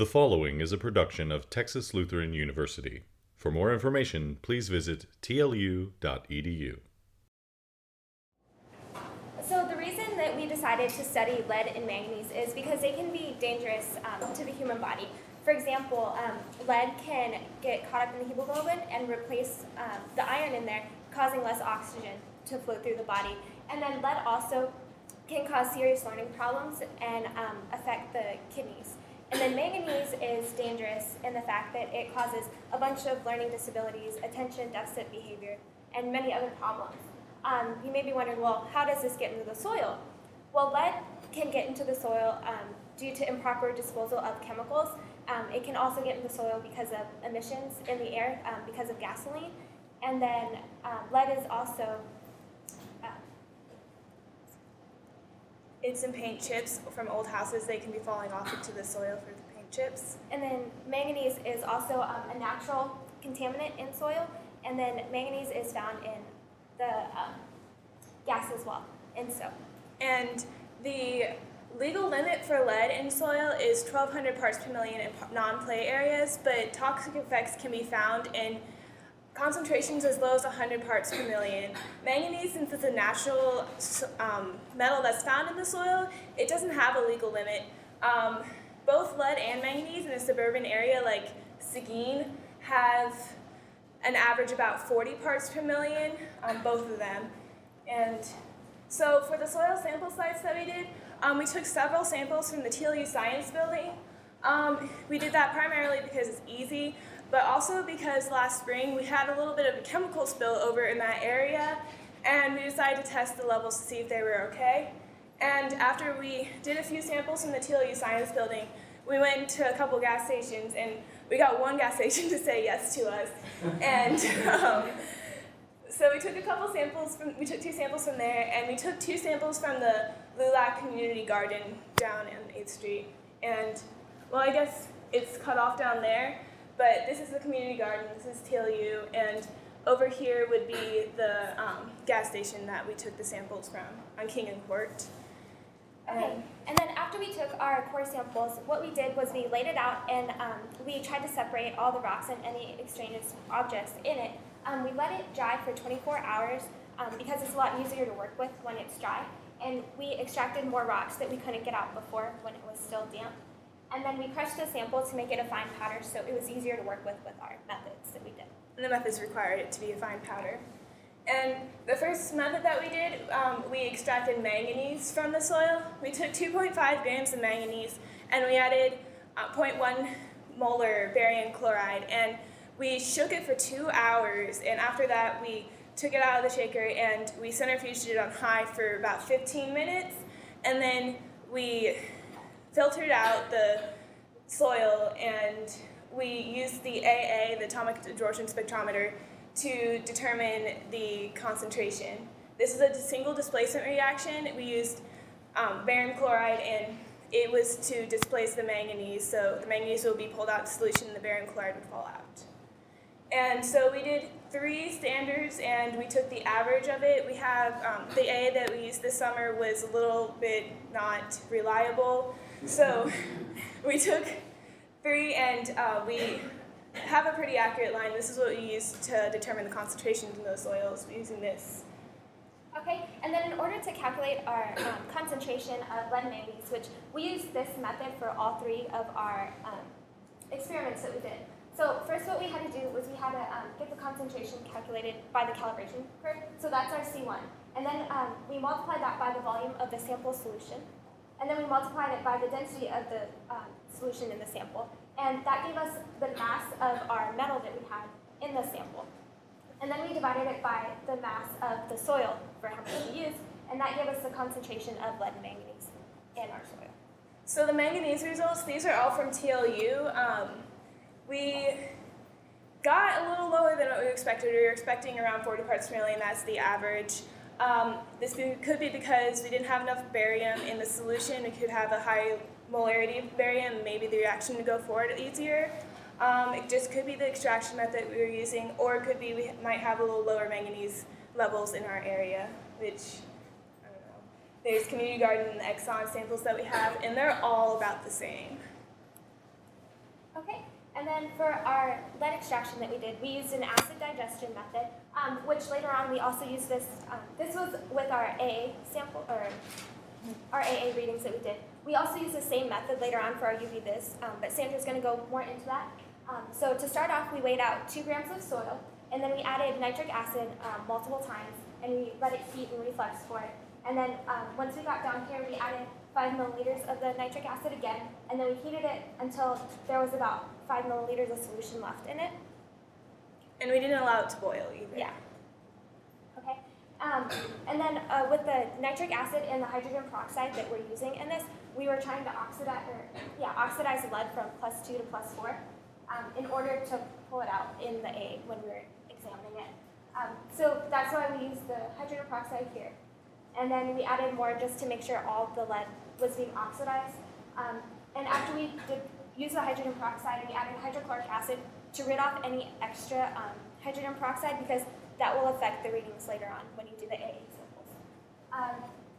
The following is a production of Texas Lutheran University. For more information, please visit tlu.edu. So the reason that we decided to study lead and manganese is because they can be dangerous to the human body. For example, lead can get caught up in the hemoglobin and replace the iron in there, causing less oxygen to flow through the body. And then lead also can cause serious learning problems and affect the kidneys. And then manganese is dangerous in the fact that it causes a bunch of learning disabilities, attention deficit behavior, and many other problems. You may be wondering, well, how does this get into the soil? Well, lead can get into the soil due to improper disposal of chemicals. It can also get into the soil because of emissions in the air because of gasoline. And then lead is also it's in paint chips from old houses. They can be falling off into the soil for the paint chips. And then manganese is also a natural contaminant in soil. And then manganese is found in the gas as well, in soap. And the legal limit for lead in soil is 1,200 parts per million in non-play areas, but toxic effects can be found in concentrations as low as 100 parts per million. Manganese, since it's a natural metal that's found in the soil, it doesn't have a legal limit. Both lead and manganese in a suburban area like Seguin have an average about 40 parts per million, both of them. And so for the soil sample sites that we did, we took several samples from the TLU Science Building. We did that primarily because it's easy, but also because last spring we had a little bit of a chemical spill over in that area, and we decided to test the levels to see if they were okay. And after we did a few samples from the TLU Science Building, we went to a couple gas stations, and we got one gas station to say yes to us. And so we took two samples from there, and we took 2 samples from the LULAC Community Garden down on 8th Street. And, well, I guess it's cut off down there, but this is the community garden, this is TLU, and over here would be the gas station that we took the samples from on King and Court. Okay, and then after we took our core samples, what we did was we laid it out and we tried to separate all the rocks and any extraneous objects in it. We let it dry for 24 hours because it's a lot easier to work with when it's dry. And we extracted more rocks that we couldn't get out before when it was still damp. And then we crushed the sample to make it a fine powder, so it was easier to work with our methods that we did. And the methods required it to be a fine powder. And the first method that we did, we extracted manganese from the soil. We took 2.5 grams of manganese, and we added 0.1 molar barium chloride, and we shook it for 2 hours, and after that we took it out of the shaker and we centrifuged it on high for about 15 minutes, and then we filtered out the soil, and we used the AA, the atomic absorption spectrometer, to determine the concentration. This is a single displacement reaction. We used barium chloride, and it was to displace the manganese, so the manganese will be pulled out of solution and the barium chloride would fall out. And so we did 3 standards, and we took the average of it. We have the A that we used this summer was a little bit not reliable, so we took 3, and we have a pretty accurate line. This is what we use to determine the concentrations in those soils. We're using this. Okay, and then in order to calculate our concentration of lead and manganese, which we used this method for all 3 of our experiments that we did. So first what we had to do was we had to get the concentration calculated by the calibration curve. So that's our C1. And then we multiplied that by the volume of the sample solution. And then we multiplied it by the density of the solution in the sample. And that gave us the mass of our metal that we had in the sample. And then we divided it by the mass of the soil for how much we used, and that gave us the concentration of lead and manganese in our soil. So the manganese results, these are all from TLU. We got a little lower than what we expected. We were expecting around 40 parts per million, that's the average. This could be because we didn't have enough barium in the solution. We could have a high molarity of barium, maybe the reaction would go forward easier. It just could be the extraction method we were using, or it could be we might have a little lower manganese levels in our area, which, I don't know. There's Community Garden and the Exxon samples that we have, and they're all about the same. And then for our lead extraction that we did, we used an acid digestion method, which later on we also used this. This was with our AA sample, or our AA readings that we did. We also used the same method later on for our UV vis, but Sandra's going to go more into that. So to start off, we weighed out 2 grams of soil, and then we added nitric acid multiple times, and we let it heat and reflux for it. And then once we got down here, we added 5 milliliters of the nitric acid again, and then we heated it until there was about 5 milliliters of solution left in it. And we didn't allow it to boil either. Yeah. Okay. And then with the nitric acid and the hydrogen peroxide that we're using in this, we were trying to oxidize lead from +2 to +4 in order to pull it out in the A when we were examining it. So that's why we used the hydrogen peroxide here. And then we added more just to make sure all the lead was being oxidized. And after we did use the hydrogen peroxide, we added hydrochloric acid to rid off any extra hydrogen peroxide, because that will affect the readings later on when you do the AA samples.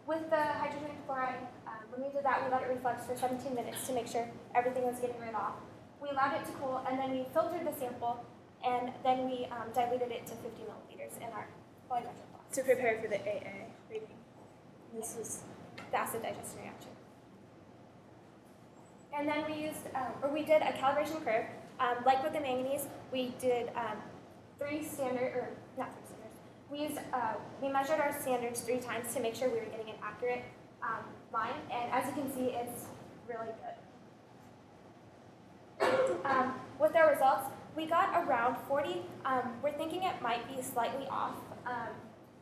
With the hydrogen chloride, when we did that, we let it reflux for 17 minutes to make sure everything was getting rid off. We allowed it to cool, and then we filtered the sample, and then we diluted it to 50 milliliters in our volumetric flask. To prepare for the AA reading. This is the acid digestion reaction. And then we used, we did a calibration curve. Like with the manganese, we did not 3 standards. We measured our standards 3 times to make sure we were getting an accurate line, and as you can see, it's really good. With our results, we got around 40. We're thinking it might be slightly off,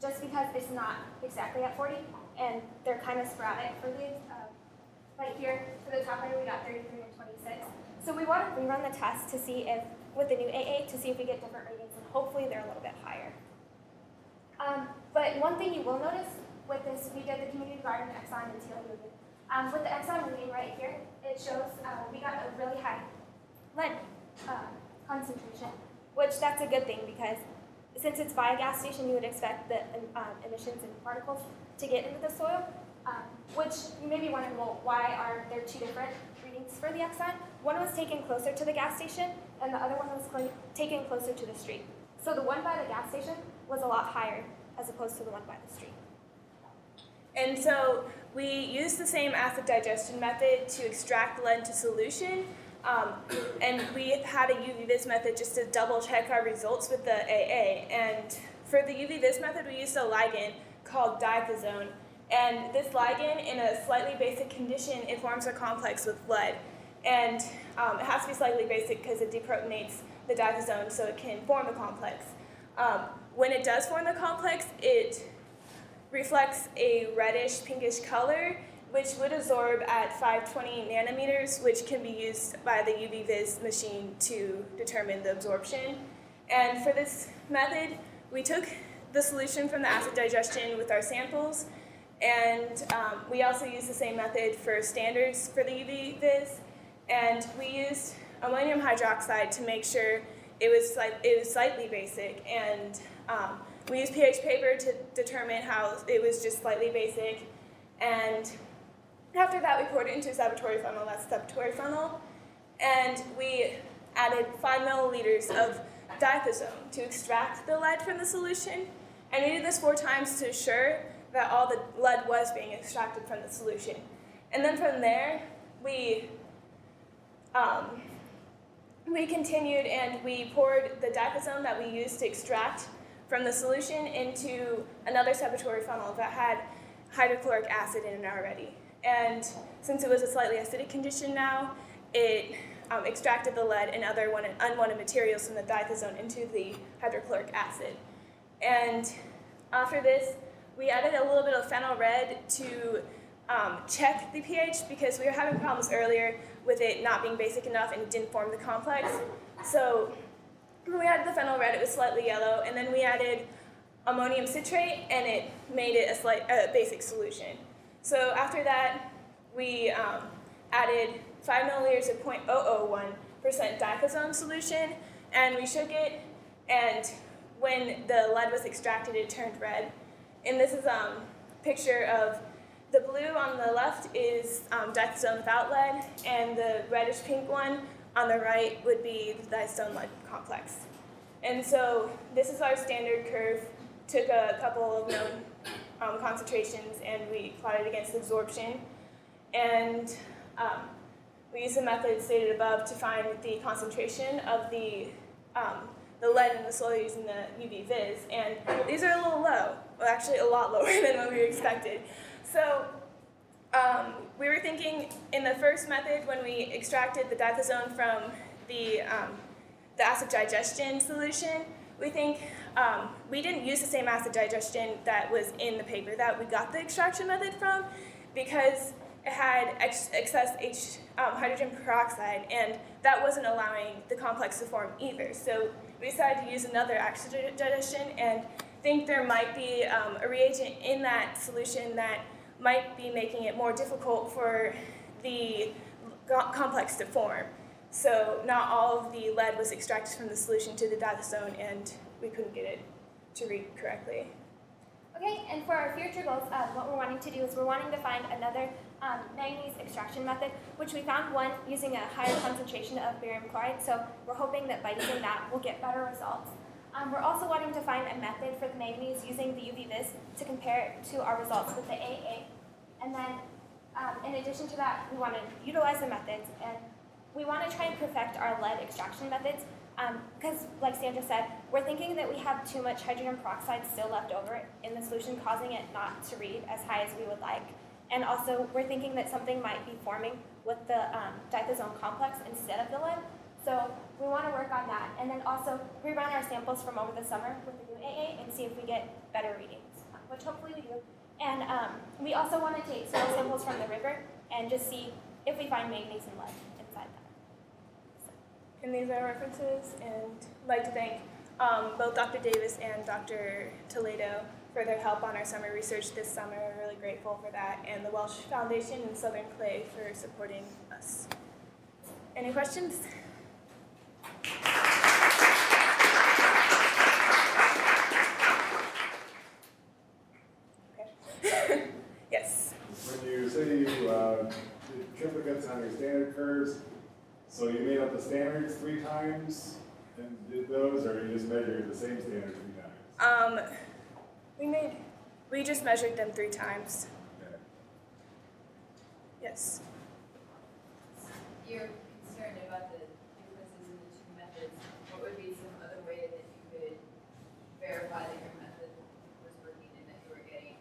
just because it's not exactly at 40, and they're kind of sporadic for these. Right here, for the top layer, we got 33 and 26. So we want to rerun the test to see if, with the new AA, to see if we get different readings, and hopefully they're a little bit higher. But one thing you will notice with this, we did the community garden exon and TLU. With the exon reading right here, it shows we got a really high lead concentration, which that's a good thing, because since it's by a gas station, you would expect the emissions and particles to get into the soil, which you may be wondering, well, why are there 2 different readings for the exon? One was taken closer to the gas station, and the other one was taken closer to the street. So the one by the gas station was a lot higher as opposed to the one by the street. And so we used the same acid digestion method to extract lead into solution, and we had a UV vis method just to double check our results with the AA. And for the UV vis method, we used a ligand called diathazone. And this ligand, in a slightly basic condition, it forms a complex with lead. And it has to be slightly basic because it deprotonates the diathazone so it can form the complex. When it does form the complex, it reflects a reddish pinkish color, which would absorb at 520 nanometers, which can be used by the UV vis machine to determine the absorption. And for this method, we took the solution from the acid digestion with our samples, and we also used the same method for standards for the UV vis, and we used ammonium hydroxide to make sure it was slightly basic, and we used pH paper to determine how it was just slightly basic, and after that we poured it into a laboratory funnel, that's the laboratory funnel, and we added 5 milliliters of diathazone to extract the lead from the solution, and we did this 4 times to ensure that all the lead was being extracted from the solution. And then from there, we continued and we poured the diathazone that we used to extract from the solution into another separatory funnel that had hydrochloric acid in it already. And since it was a slightly acidic condition now, it extracted the lead and other unwanted materials from the diathazone into the hydrochloric acid. And after this, we added a little bit of phenyl red to check the pH, because we were having problems earlier with it not being basic enough and it didn't form the complex. So when we added the phenyl red, it was slightly yellow, and then we added ammonium citrate, and it made it a basic solution. So after that, we added 5 milliliters of 0.001% diathazone solution, and we shook it, and when the lead was extracted, it turned red. And this is a picture of the blue on the left is diathazone without lead, and the reddish pink one on the right would be the diastone lead complex. And so this is our standard curve. Took a couple of known concentrations and we plotted against absorption. And we used the method stated above to find the concentration of the lead in the soil using the UV vis. And these are a little low, well, actually a lot lower than what we expected. So we were thinking in the first method when we extracted the diathazone from the acid digestion solution, we think we didn't use the same acid digestion that was in the paper that we got the extraction method from because it had excess hydrogen peroxide, and that wasn't allowing the complex to form either. So we decided to use another acid digestion and think there might be a reagent in that solution that might be making it more difficult for the complex to form. So not all of the lead was extracted from the solution to the diathazone, and we couldn't get it to read correctly. Okay, and for our future goals, what we're wanting to do is we're wanting to find another manganese extraction method, which we found one using a higher concentration of barium chloride, so we're hoping that by using that we'll get better results. We're also wanting to find a method for the manganese using the UV vis to compare it to our results with the AA. And then, in addition to that, we want to utilize the methods, and we want to try and perfect our lead extraction methods, because, like Sandra said, we're thinking that we have too much hydrogen peroxide still left over in the solution, causing it not to read as high as we would like. And also, we're thinking that something might be forming with the diathazone complex instead of the lead. So we want to work on that. And then also, rerun our samples from over the summer with the new AA and see if we get better readings, which hopefully we do. And we also want to take soil samples from the river and just see if we find manganese and lead inside that. So. And these are references, and I'd like to thank both Dr. Davis and Dr. Toledo for their help on our summer research this summer. We're really grateful for that, and the Welsh Foundation and Southern Clay for supporting us. Any questions? Okay. Yes. When you say you did triplicates on your standard curves, so you made up the standards 3 times and did those, or you just measured the same standard 3 times? We just measured them 3 times. Okay. Yes. You're concerned about the differences in the 2 methods. What would be some other way that you could verify that your method was working and that you were getting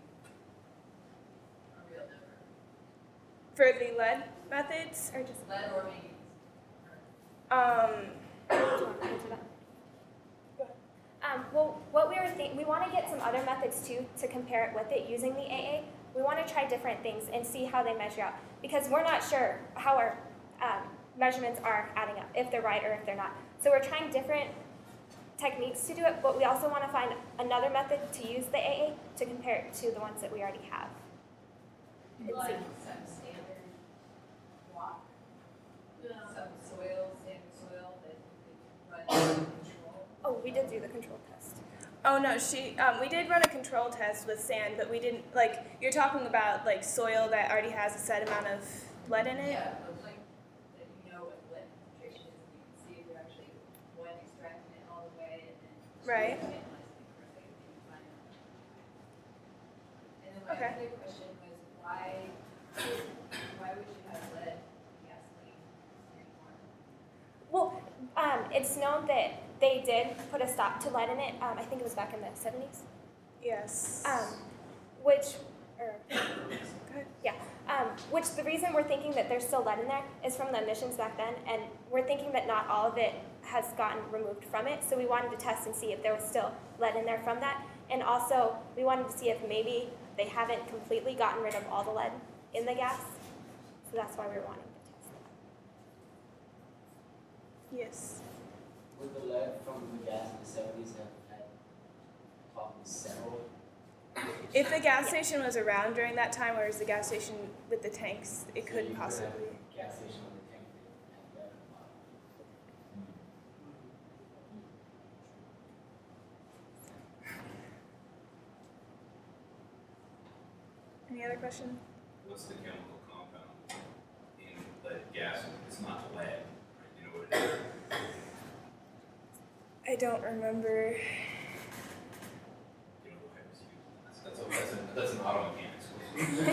a real number? For the lead methods, or just Lead or manganese? Well, what we want to get some other methods too to compare it with it using the AA. We want to try different things and see how they measure up, because we're not sure how our measurements are adding up, if they're right or if they're not. So we're trying different techniques to do it, but we also want to find another method to use the AA to compare it to the ones that we already have. Like some standard rock, some soil, standard soil that you could run control? Oh, we did do the control test. Oh no, we did run a control test with sand, but we didn't, like, you're talking about like soil that already has a set amount of lead in it? Yeah, but like that you know what lead concentration is, and you can see if you're actually extracting it all the way and then Right. analyzing it correctly, and you find out. And then my Okay. other question was why would you have lead in gasoline anymore? Well, it's known that they did put a stop to lead in it. I think it was back in the 70s. Yes. Which the reason we're thinking that there's still lead in there is from the emissions back then, and we're thinking that not all of it has gotten removed from it, so we wanted to test and see if there was still lead in there from that, and also we wanted to see if maybe they haven't completely gotten rid of all the lead in the gas, so that's why we're wanting to test that. Yes. Would the lead from the gas in the 70s have had probably several? If the gas station was around during that time, or was the gas station with the tanks, it So could you possibly. have a gas station on the tank that had lead in the bottom. Any other questions? What's the chemical compound in lead gas? It's not lead, right? You know what it I don't remember. That's an auto mechanics question.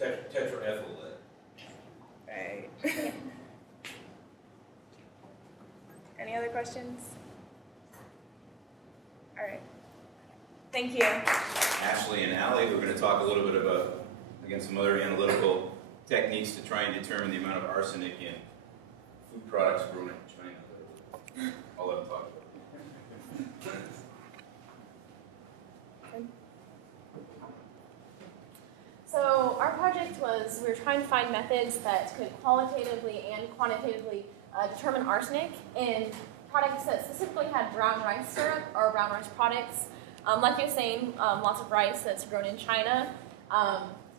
Tetraethyl lead. Right. Any other questions? All right. Thank you. Ashley and Allie, we're going to talk a little bit about, again, some other analytical techniques to try and determine the amount of arsenic in food products grown in China. I'll let them talk about it. So our project was, we were trying to find methods that could qualitatively and quantitatively determine arsenic in products that specifically had brown rice syrup or brown rice products. Like you were saying, lots of rice that's grown in China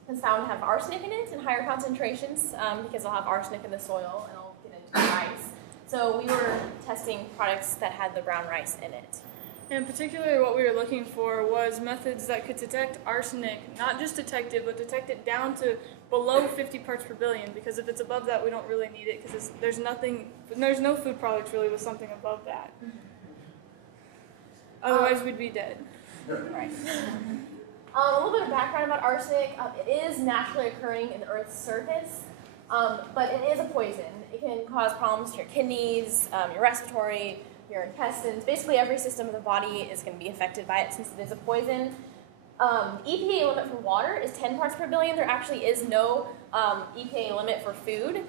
is found to have arsenic in it in higher concentrations because they'll have arsenic in the soil and it'll get into the rice. So we were testing products that had the brown rice in it. In particular, what we were looking for was methods that could detect arsenic, not just detect it, but detect it down to below 50 parts per billion, because if it's above that, we don't really need it, because there's no food products really with something above that. Otherwise, we'd be dead. Right. A little bit of background about arsenic. It is naturally occurring in the Earth's surface, but it is a poison. It can cause problems to your kidneys, your respiratory, your intestines. Basically, every system of the body is going to be affected by it since it is a poison. EPA limit for water is 10 parts per billion. There actually is no EPA limit for food.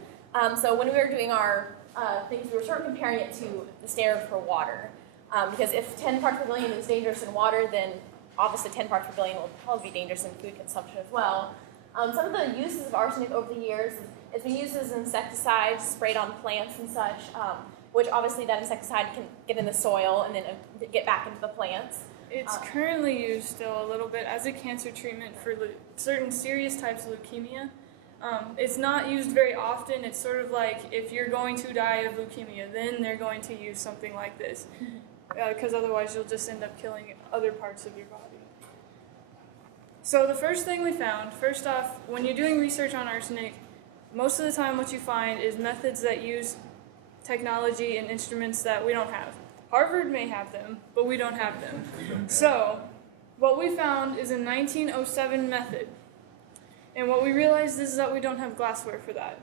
So when we were doing our things, we were sort of comparing it to the standard for water. Because if 10 parts per billion is dangerous in water, then obviously 10 parts per billion will probably be dangerous in food consumption as well. Some of the uses of arsenic over the years, it's been used as an insecticide, sprayed on plants and such, which obviously that insecticide can get in the soil and then get back into the plants. It's currently used still a little bit as a cancer treatment for certain serious types of leukemia. It's not used very often. It's sort of like if you're going to die of leukemia, then they're going to use something like this, because otherwise you'll just end up killing other parts of your body. So the first thing we found, first off, when you're doing research on arsenic, most of the time what you find is methods that use technology and instruments that we don't have. Harvard may have them, but we don't have them. So what we found is a 1907 method. And what we realized is that we don't have glassware for that.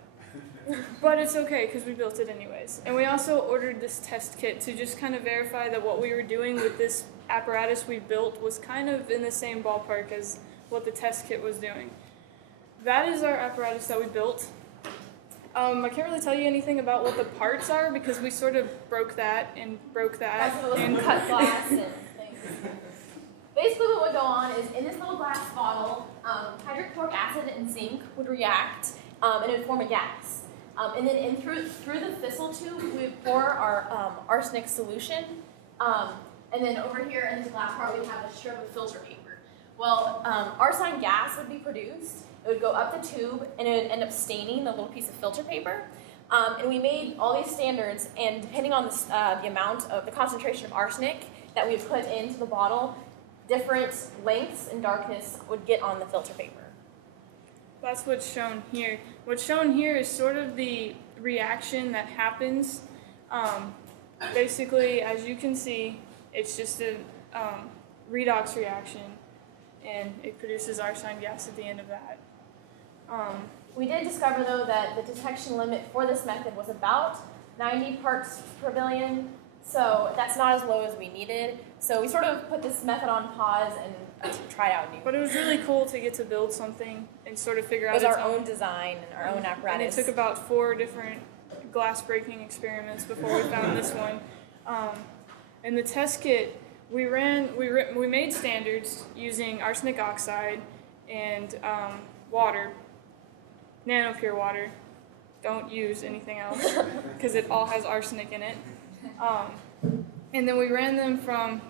But it's okay, because we built it anyways. And we also ordered this test kit to just kind of verify that what we were doing with this apparatus we built was kind of in the same ballpark as what the test kit was doing. That is our apparatus that we built. I can't really tell you anything about what the parts are because we sort of broke that and broke that. And cut glass and things. Basically what would go on is in this little glass bottle, hydrochloric acid and zinc would react and it would form a gas. And then through the thistle tube, we would pour our arsenic solution. And then over here in this glass part, we'd have a strip of filter paper. Well, arsine gas would be produced. It would go up the tube, and it would end up staining the little piece of filter paper. And we made all these standards, and depending on the amount of the concentration of arsenic that we would put into the bottle, different lengths and darkness would get on the filter paper. That's what's shown here. What's shown here is sort of the reaction that happens. Basically, as you can see, it's just a redox reaction, and it produces arsine gas at the end of that. We did discover, though, that the detection limit for this method was about 90 parts per billion, so that's not as low as we needed. So we sort of put this method on pause and tried out new. But it was really cool to get to build something and sort of figure out It was our own design and our own apparatus. And it took about 4 different glass breaking experiments before we found this one. In the test kit, we made standards using arsenic oxide and water, nano-pure water. Don't use anything else because it all has arsenic in it. And then we ran them from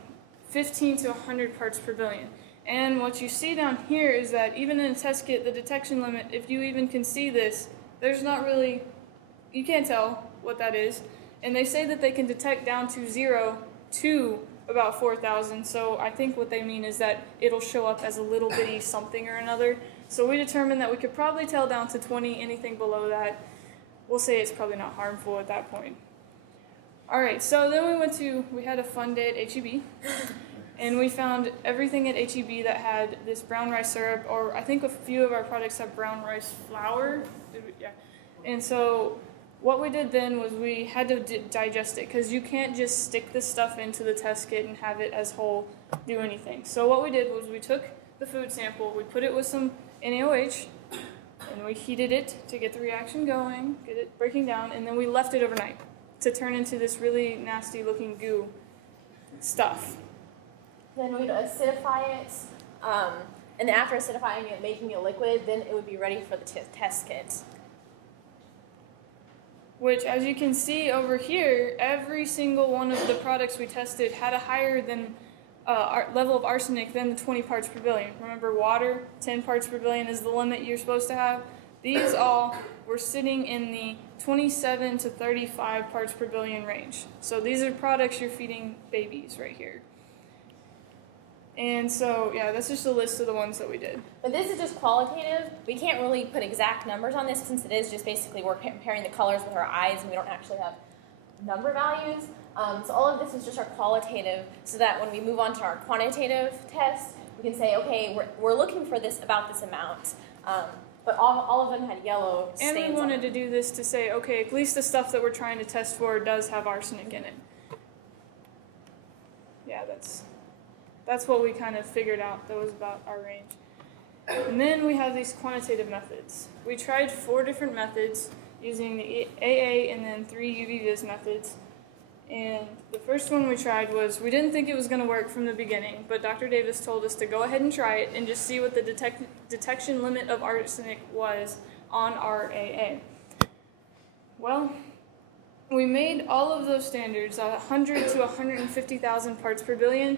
15 to 100 parts per billion. And what you see down here is that even in a test kit, the detection limit, if you even can see this, there's not really, you can't tell what that is. And they say that they can detect down to 0 to about 4,000. So I think what they mean is that it'll show up as a little bitty something or another. So we determined that we could probably tell down to 20, anything below that. We'll say it's probably not harmful at that point. All right, so then we had a fun day at HEB, and we found everything at HEB that had this brown rice syrup, or I think a few of our products have brown rice flour. Yeah. And so what we did then was we had to digest it, because you can't just stick this stuff into the test kit and have it as whole do anything. So what we did was we took the food sample, we put it with some NaOH, and we heated it to get the reaction going, get it breaking down, and then we left it overnight to turn into this really nasty looking goo stuff. Then we'd acidify it, and then after acidifying it, making it liquid, then it would be ready for the test kit. Which, as you can see over here, every single one of the products we tested had a higher than level of arsenic than the 20 parts per billion. Remember, water, 10 parts per billion is the limit you're supposed to have. These all were sitting in the 27 to 35 parts per billion range. So these are products you're feeding babies right here. And so, yeah, that's just a list of the ones that we did. But this is just qualitative. We can't really put exact numbers on this, since it is just basically we're comparing the colors with our eyes and we don't actually have number values. So all of this is just our qualitative, so that when we move on to our quantitative test, we can say, okay, we're looking for this about this amount. But all of them had yellow stains. And we wanted to do this to say, okay, at least the stuff that we're trying to test for does have arsenic in it. Yeah, that's what we kind of figured out. That was about our range. And then we have these quantitative methods. We tried 4 different methods using the AA and then 3 UV-Vis methods. And the first one we tried was, we didn't think it was going to work from the beginning, but Dr. Davis told us to go ahead and try it and just see what the detection limit of arsenic was on our AA. Well, we made all of those standards 100 to 150,000 parts per billion,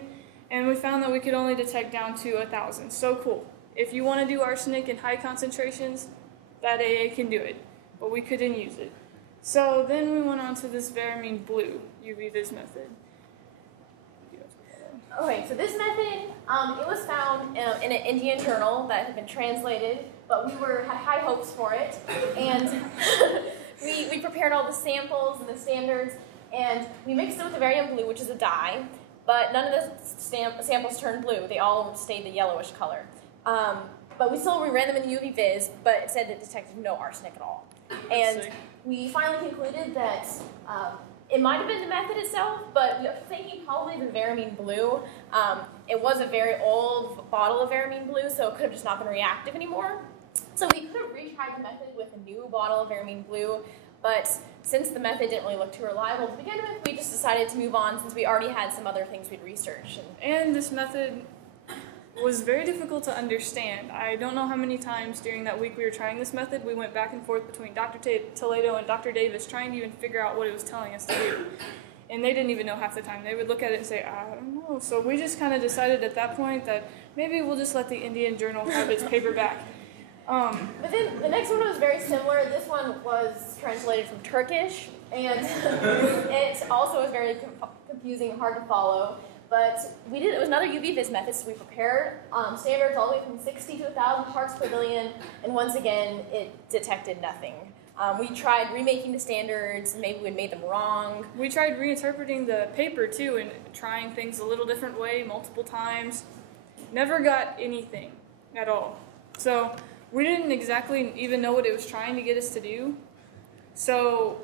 and we found that we could only detect down to 1,000. So cool. If you want to do arsenic in high concentrations, that AA can do it, but we couldn't use it. So then we went on to this Varamine blue UV-Vis method. Okay, so this method, it was found in an Indian journal that had been translated, but we had high hopes for it, and we prepared all the samples and the standards, and we mixed it with the Varamine blue, which is a dye, but none of the samples turned blue. They all stayed the yellowish color. But we still ran them in the UV-Vis, but it said it detected no arsenic at all. And we finally concluded that it might have been the method itself, but we are thinking probably the Varamine blue. It was a very old bottle of Varamine blue, so it could have just not been reactive anymore. So we could have retried the method with a new bottle of Varamine blue, but since the method didn't really look too reliable to begin with, we just decided to move on, since we already had some other things we'd researched. And this method was very difficult to understand. I don't know how many times during that week we were trying this method, we went back and forth between Dr. Toledo and Dr. Davis trying to even figure out what it was telling us to do. And they didn't even know half the time. They would look at it and say, I don't know. So we just kind of decided at that point that maybe we'll just let the Indian Journal have its paper back. But then the next one was very similar. This one was translated from Turkish, and it also was very confusing and hard to follow. But it was another UV-Vis method, so we prepared standards all the way from 60 to 1,000 parts per billion, and once again, it detected nothing. We tried remaking the standards, maybe we made them wrong. We tried reinterpreting the paper too, and trying things a little different way multiple times. Never got anything at all. So we didn't exactly even know what it was trying to get us to do. So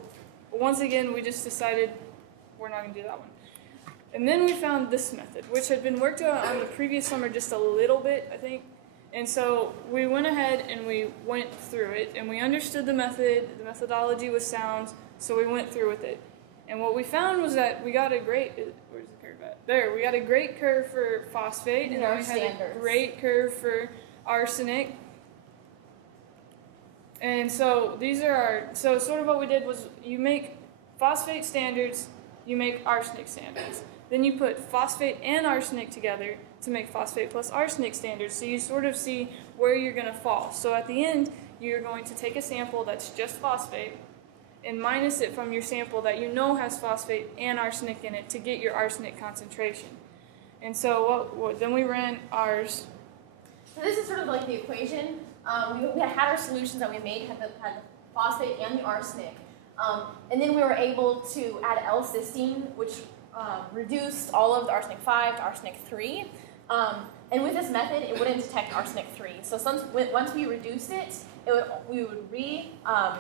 once again, we just decided we're not going to do that one. And then we found this method, which had been worked on the previous summer just a little bit, I think. And so we went ahead and we went through it, and we understood the method, the methodology was sound, so we went through with it. And what we found was that we got a great, where's the curve at? There, we got a great curve for phosphate, and then we had a great curve for arsenic. And so so sort of what we did was you make phosphate standards, you make arsenic standards. Then you put phosphate and arsenic together to make phosphate plus arsenic standards, so you sort of see where you're going to fall. So at the end, you're going to take a sample that's just phosphate and minus it from your sample that you know has phosphate and arsenic in it to get your arsenic concentration. And so then we ran ours. So this is sort of like the equation. We had our solutions that we made had the phosphate and the arsenic. And then we were able to add L-cysteine, which reduced all of the arsenic 5 to arsenic 3. And with this method, it wouldn't detect arsenic 3. So once we reduced it, we would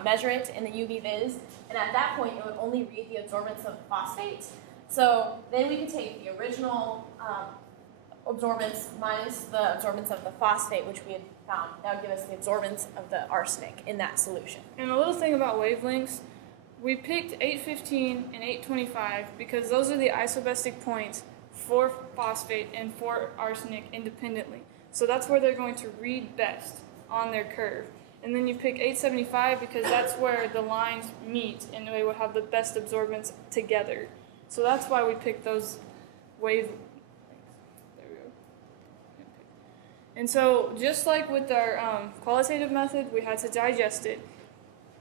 measure it in the UV vis, and at that point, it would only read the absorbance of phosphate. So then we could take the original absorbance minus the absorbance of the phosphate, which we had found. That would give us the absorbance of the arsenic in that solution. And a little thing about wavelengths, we picked 815 and 825 because those are the isobestic points for phosphate and for arsenic independently. So that's where they're going to read best on their curve. And then you pick 875 because that's where the lines meet and they will have the best absorbance together. So that's why we picked those wavelengths. There we go. And so just like with our qualitative method, we had to digest it.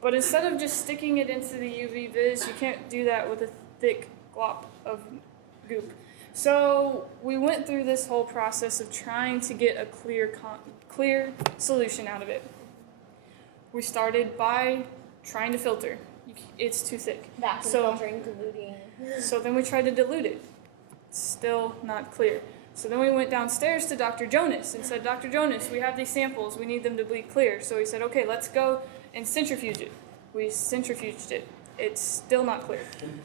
But instead of just sticking it into the UV vis, you can't do that with a thick glop of goop. So we went through this whole process of trying to get a clear solution out of it. We started by trying to filter. It's too thick. Vacuum filtering, diluting. So then we tried to dilute it. Still not clear. So then we went downstairs to Dr. Jonas and said, Dr. Jonas, we have these samples. We need them to be clear. So he said, okay, let's go and centrifuge it. We centrifuged it. It's still not clear.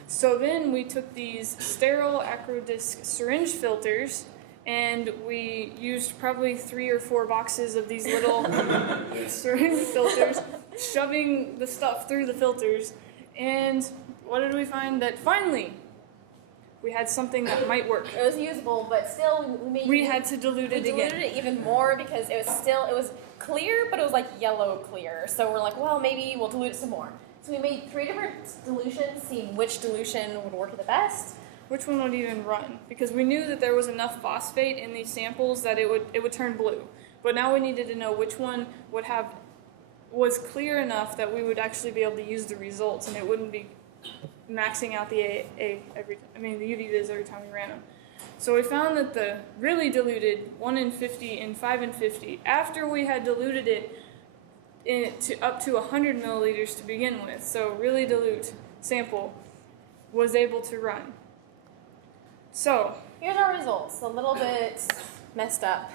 So then we took these sterile acrodisc syringe filters and we used probably 3 or 4 boxes of these little syringe filters, shoving the stuff through the filters. And what did we find? That finally we had something that might work. It was usable, but still we had to dilute it again. We diluted it even more because it was clear, but it was like yellow clear. So we're like, well, maybe we'll dilute it some more. So we made 3 different dilutions, seeing which dilution would work the best. Which one would even run? Because we knew that there was enough phosphate in these samples that it would turn blue. But now we needed to know which one was clear enough that we would actually be able to use the results and it wouldn't be maxing out the UV vis every time we ran them. So we found that the really diluted 1 in 50 and 5 in 50, after we had diluted it up to 100 milliliters to begin with, so really dilute sample, was able to run. So here's our results. A little bit messed up.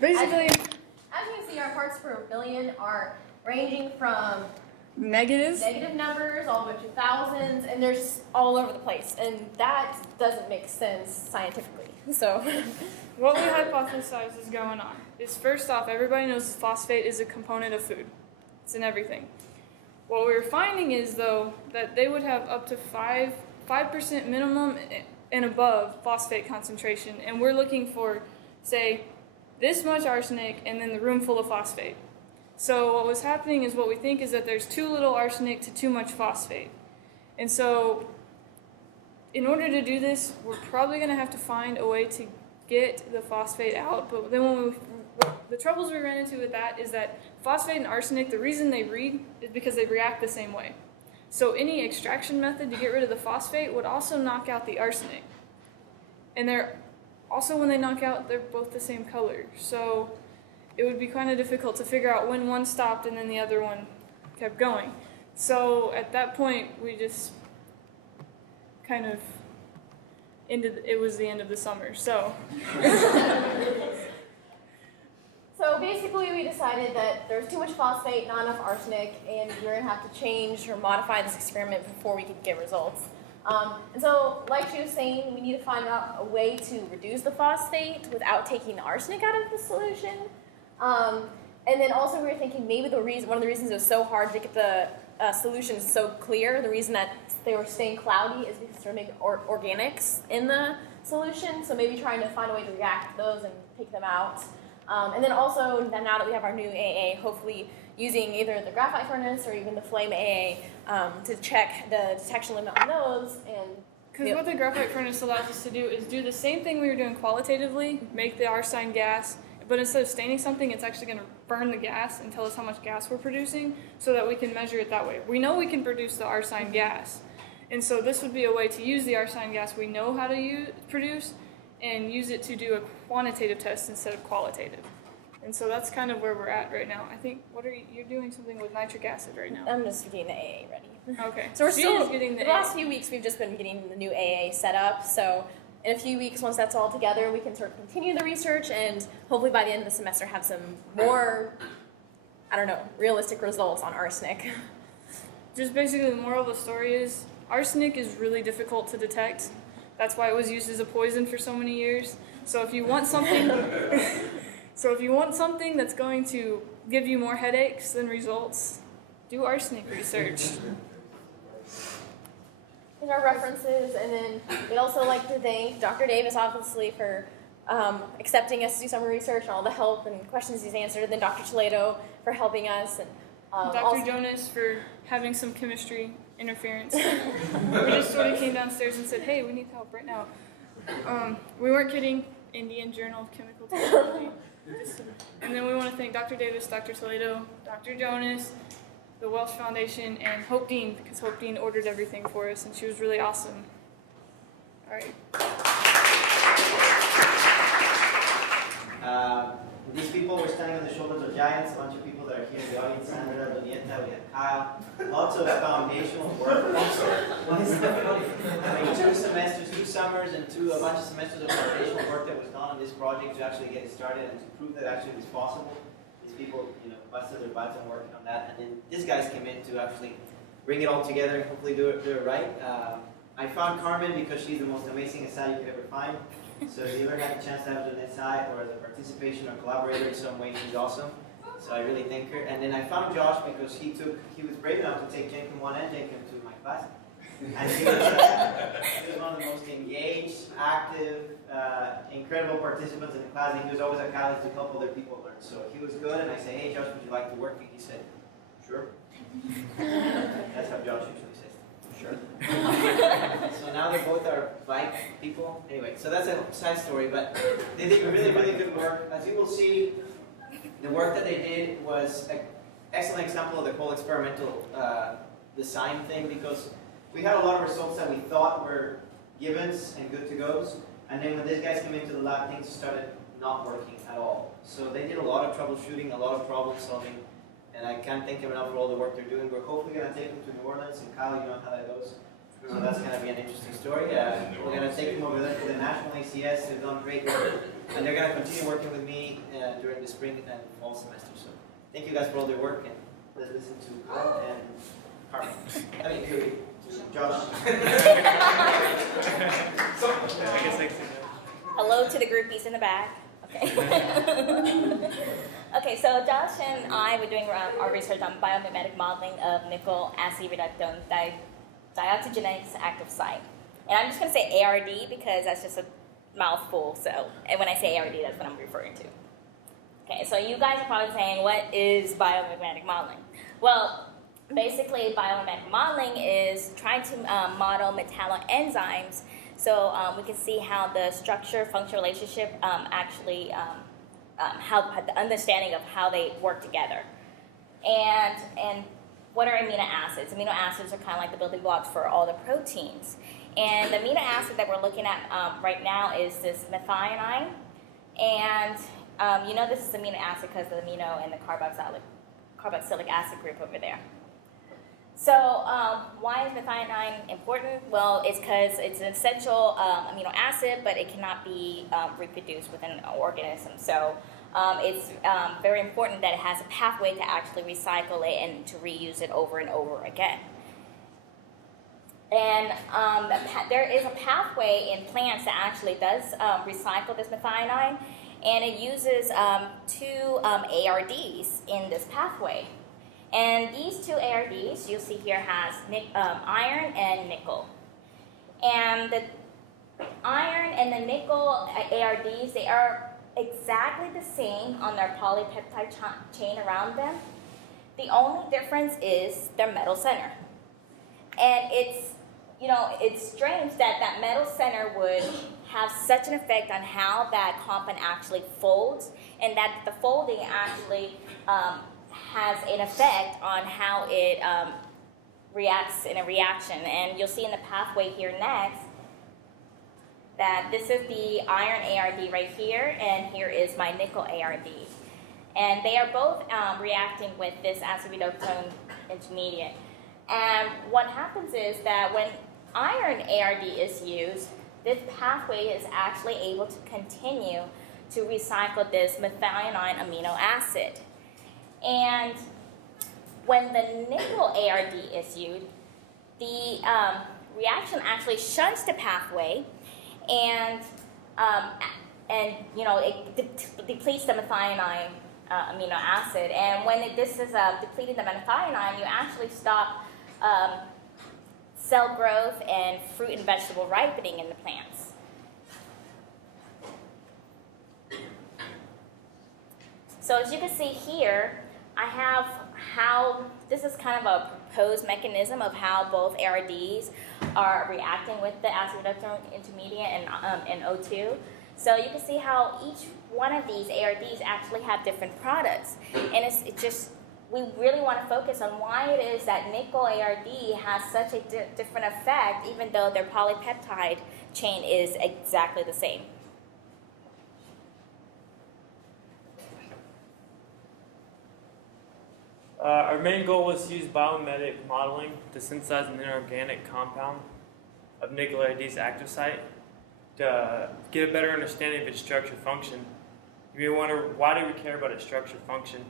Basically, as you can see, our parts per million are ranging from negative numbers all the way to thousands, and they're just all over the place, and that doesn't make sense scientifically. So what we hypothesize is going on is, first off, everybody knows phosphate is a component of food. It's in everything. What we're finding is, though, that they would have up to 5% minimum and above phosphate concentration, and we're looking for, say, this much arsenic and then the room full of phosphate. So what was happening is, what we think is that there's too little arsenic to too much phosphate. And so in order to do this, we're probably going to have to find a way to get the phosphate out. But then the troubles we ran into with that is that phosphate and arsenic, the reason they read is because they react the same way. So any extraction method to get rid of the phosphate would also knock out the arsenic. And they're also, when they knock out, they're both the same color. So it would be kind of difficult to figure out when one stopped and then the other one kept going. So at that point, we just kind of it was the end of the summer. So So basically, we decided that there's too much phosphate, not enough arsenic, and we're going to have to change or modify this experiment before we could get results. And so, like she was saying, we need to find out a way to reduce the phosphate without taking the arsenic out of the solution. And then also, we were thinking maybe one of the reasons it was so hard to get the solutions so clear, the reason that they were staying cloudy, is because there were organics in the solution. So maybe trying to find a way to react to those and take them out. And then also, now that we have our new AA, hopefully using either the graphite furnace or even the flame AA to check the detection limit on those. Because what the graphite furnace allows us to do is do the same thing we were doing qualitatively, make the arsine gas, but instead of staining something, it's actually going to burn the gas and tell us how much gas we're producing so that we can measure it that way. We know we can produce the arsine gas, and so this would be a way to use the arsine gas we know how to produce and use it to do a quantitative test instead of qualitative. And so that's kind of where we're at right now. I think, you're doing something with nitric acid right now. I'm just getting the AA ready. Okay. So we're She still is getting the the last few weeks we've just been getting the new AA set up. So in a few weeks, once that's all together, we can sort of continue the research and hopefully by the end of the semester have some more, realistic results on arsenic. Just basically the moral of the story is arsenic is really difficult to detect. That's why it was used as a poison for so many years. So if you want something that's going to give you more headaches than results, do arsenic research. Here's our references, and then we'd also like to thank Dr. Davis, obviously, for accepting us to do summer research and all the help and questions he's answered, and then Dr. Toledo for helping us. And Dr. Jonas for having some chemistry interference. We just sort of came downstairs and said, hey, we need help right now. We weren't kidding. Indian Journal of Chemical Technology. And then we want to thank Dr. Davis, Dr. Toledo, Dr. Jonas, the Welsh Foundation, and Hope Dean, because Hope Dean ordered everything for us, and she was really awesome. All right. These people were standing on the shoulders of giants, a bunch of people that are here in the audience, Sandra, Lunieta, we had Kyle, lots of foundational work. What is that funny? I mean, 2 semesters, 2 summers, and a bunch of semesters of foundational work that was done on this project to actually get it started and to prove that actually it was possible. These people, busted their butts and working on that, and then these guys came in to actually bring it all together and hopefully do it right. I found Carmen because she's the most amazing SI you could ever find. So if you ever had a chance to have her as an SI or as a participation or collaborator in some way, she's awesome. So I really thank her. And then I found Josh because he was brave enough to take Jenkin 1 and Jenkin 2 in my class. And he was one of the most engaged, active, incredible participants in the class. And he was always at college to help other people learn. So he was good, and I said, hey Josh, would you like to work? And he said, sure. That's how Josh usually says. Sure. So now they both are bike people. Anyway, so that's a side story, but they did really, really good work. As you will see, the work that they did was an excellent example of the whole experimental design thing, because we had a lot of results that we thought were givens and good to goes, and then when these guys came into the lab, things started not working at all. So they did a lot of troubleshooting, a lot of problem solving, and I can't thank them enough for all the work they're doing. We're hopefully going to take them to New Orleans, and Kyle, you know how that goes. So that's going to be an interesting story. We're going to take them over there to the National ACS. They've done great work, and they're going to continue working with me during the spring and fall semester. So thank you guys for all their work, and let's listen to Kyle and Carmen. Josh. Hello to the groupies in the back. Okay. Okay, so Josh and I were doing our research on biomimetic modeling of nickel acid reductone dioxygenase active site. And I'm just going to say ARD because that's just a mouthful. So, and when I say ARD, that's what I'm referring to. Okay, so you guys are probably saying, what is biomimetic modeling? Well, basically, biomimetic modeling is trying to model metalloenzymes so we can see how the structure-function relationship how the understanding of how they work together. And what are amino acids? Amino acids are kind of like the building blocks for all the proteins. And the amino acid that we're looking at right now is this methionine. And you know this is amino acid because of the amino and the carboxylic acid group over there. So why is methionine important? Well, it's because it's an essential amino acid, but it cannot be reproduced within an organism. So it's very important that it has a pathway to actually recycle it and to reuse it over and over again. And there is a pathway in plants that actually does recycle this methionine, and it uses 2 ARDs in this pathway. And these 2 ARDs, you'll see here, has iron and nickel. And the iron and the nickel ARDs, they are exactly the same on their polypeptide chain around them. The only difference is their metal center. And it's strange that that metal center would have such an effect on how that compound actually folds, and that the folding actually has an effect on how it reacts in a reaction. And you'll see in the pathway here next that this is the iron ARD right here, and here is my nickel ARD. And they are both reacting with this acid reductase intermediate. And what happens is that when iron ARD is used, this pathway is actually able to continue to recycle this methionine amino acid. And when the nickel ARD is used, the reaction actually shunts the pathway, and it depletes the methionine amino acid. And when this is depleting the methionine, you actually stop cell growth and fruit and vegetable ripening in the plants. So as you can see here, I have how this is kind of a proposed mechanism of how both ARDs are reacting with the acid reductase intermediate and O2. So you can see how each one of these ARDs actually have different products. And it's just, we really want to focus on why it is that nickel ARD has such a different effect, even though their polypeptide chain is exactly the same. Our main goal was to use biomimetic modeling to synthesize an inorganic compound of nickel ARD's active site to get a better understanding of its structure function. You may wonder, why do we care about its structure function?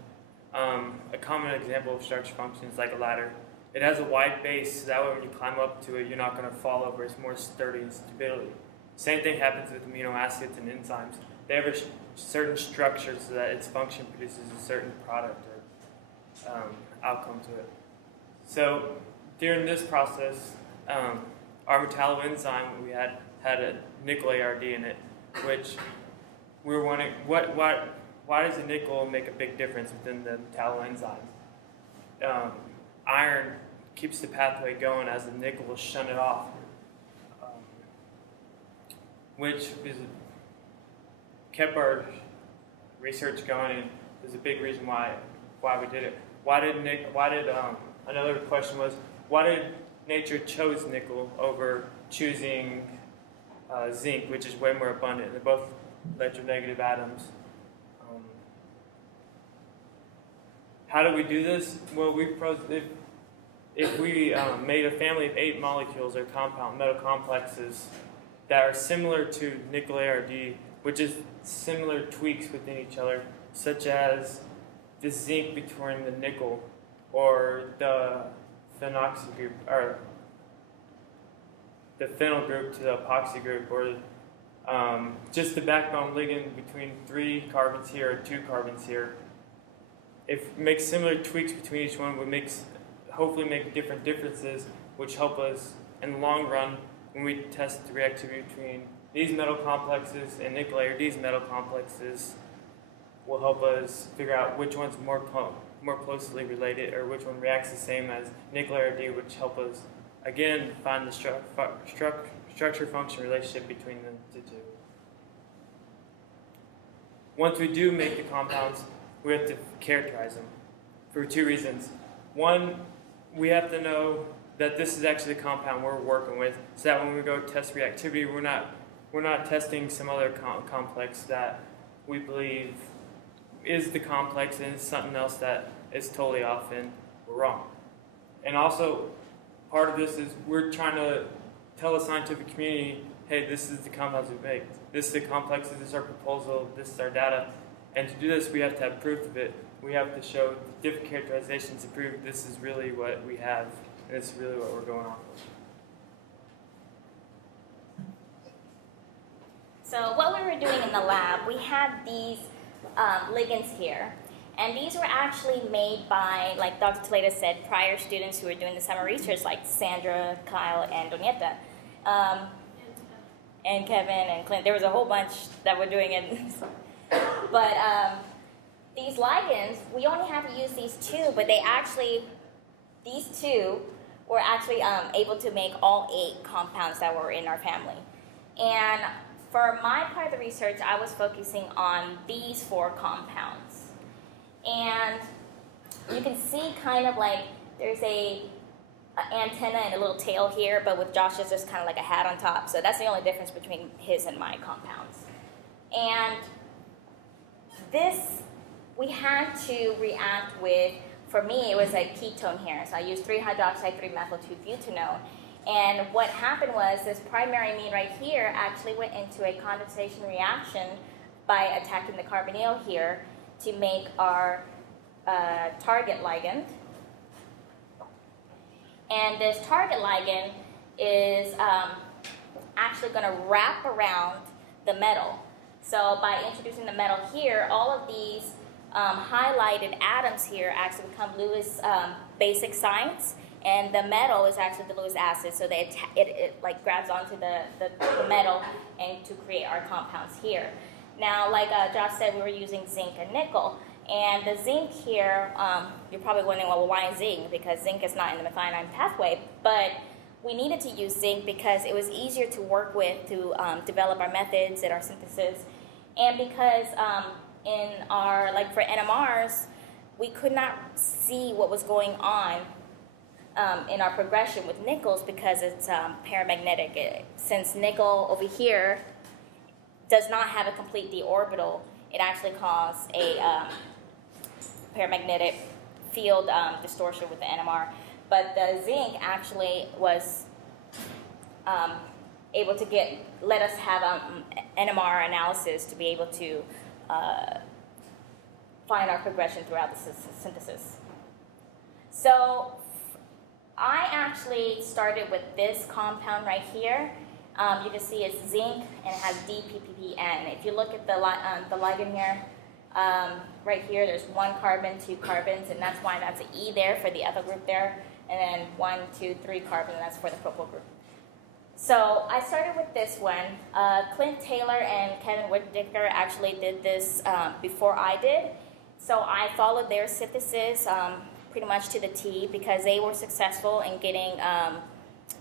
A common example of structure function is like a ladder. It has a wide base, so that way when you climb up to it, you're not going to fall over. It's more sturdy and stability. Same thing happens with amino acids and enzymes. They have a certain structure so that its function produces a certain product or outcome to it. So during this process, our metalloenzyme, we had a nickel ARD in it, which we were wondering, why does the nickel make a big difference within the metalloenzyme? Iron keeps the pathway going as the nickel will shun it off, which kept our research going, and was a big reason why we did it. Another question was, why did nature chose nickel over choosing zinc, which is way more abundant? They're both electronegative atoms. How do we do this? Well, if we made a family of 8 molecules or compound metal complexes that are similar to nickel ARD, which is similar tweaks within each other, such as the zinc between the nickel or the phenoxy group, or the phenyl group to the epoxy group, or just the backbone ligand between 3 carbons here or 2 carbons here. If it makes similar tweaks between each one, would hopefully make different differences, which help us in the long run when we test the reactivity between these metal complexes and nickel ARD's metal complexes. Will help us figure out which one's more closely related, or which one reacts the same as nickel ARD, which help us again find the structure function relationship between the two. Once we do make the compounds, we have to characterize them for 2 reasons. One, we have to know that this is actually the compound we're working with, so that when we go test reactivity, we're not testing some other complex that we believe is the complex and it's something else that is totally off and we're wrong. And also, part of this is we're trying to tell the scientific community, hey, this is the compounds we make. This is the complexes, this is our proposal, this is our data. And to do this, we have to have proof of it. We have to show different characterizations to prove this is really what we have, and this is really what we're going off of. So what we were doing in the lab, we had these ligands here, and these were actually made by, like Dr. Toledo said, prior students who were doing the summer research, like Sandra, Kyle, and Doneta, and Kevin and Clint. There was a whole bunch that were doing it. But these ligands, we only had to use these 2, but these 2 were actually able to make all 8 compounds that were in our family. And for my part of the research, I was focusing on these 4 compounds. And you can see kind of like there's an antenna and a little tail here, but with Josh's, there's kind of like a hat on top. So that's the only difference between his and my compounds. And we had to react with, for me, it was a ketone here. So I used 3-hydroxide 3-methyl-2-butanone. And what happened was this primary amine right here actually went into a condensation reaction by attacking the carbonyl here to make our target ligand. And this target ligand is actually going to wrap around the metal. So by introducing the metal here, all of these highlighted atoms here actually become Lewis basic sites, and the metal is actually the Lewis acid, so that it like grabs onto the metal and to create our compounds here. Now, like Josh said, we were using zinc and nickel, and the zinc here, you're probably wondering, well, why zinc? Because zinc is not in the methionine pathway, but we needed to use zinc because it was easier to work with to develop our methods and our synthesis, and because in our, like for NMRs, we could not see what was going on in our progression with nickels because it's paramagnetic. Since nickel over here does not have a complete d orbital, it actually caused a paramagnetic field distortion with the NMR. But the zinc actually was able to let us have NMR analysis to be able to find our progression throughout the synthesis. So I actually started with this compound right here. You can see it's zinc and it has DPPPN. If you look at the ligand here, right here, there's 1 carbon, 2 carbons, and that's why that's an E there for the ethyl group there, and then 1, 2, 3 carbon, and that's for the propyl group. So I started with this one. Clint Taylor and Kevin Whittaker actually did this before I did. So I followed their synthesis pretty much to the T because they were successful in getting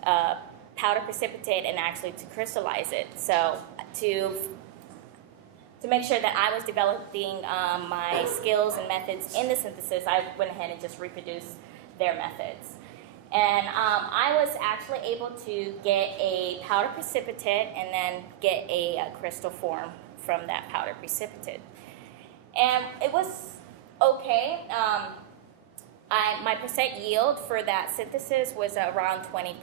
powder precipitate and actually to crystallize it. So to make sure that I was developing my skills and methods in the synthesis, I went ahead and just reproduced their methods. And I was actually able to get a powder precipitate and then get a crystal form from that powder precipitate. And it was okay. My percent yield for that synthesis was around 20%.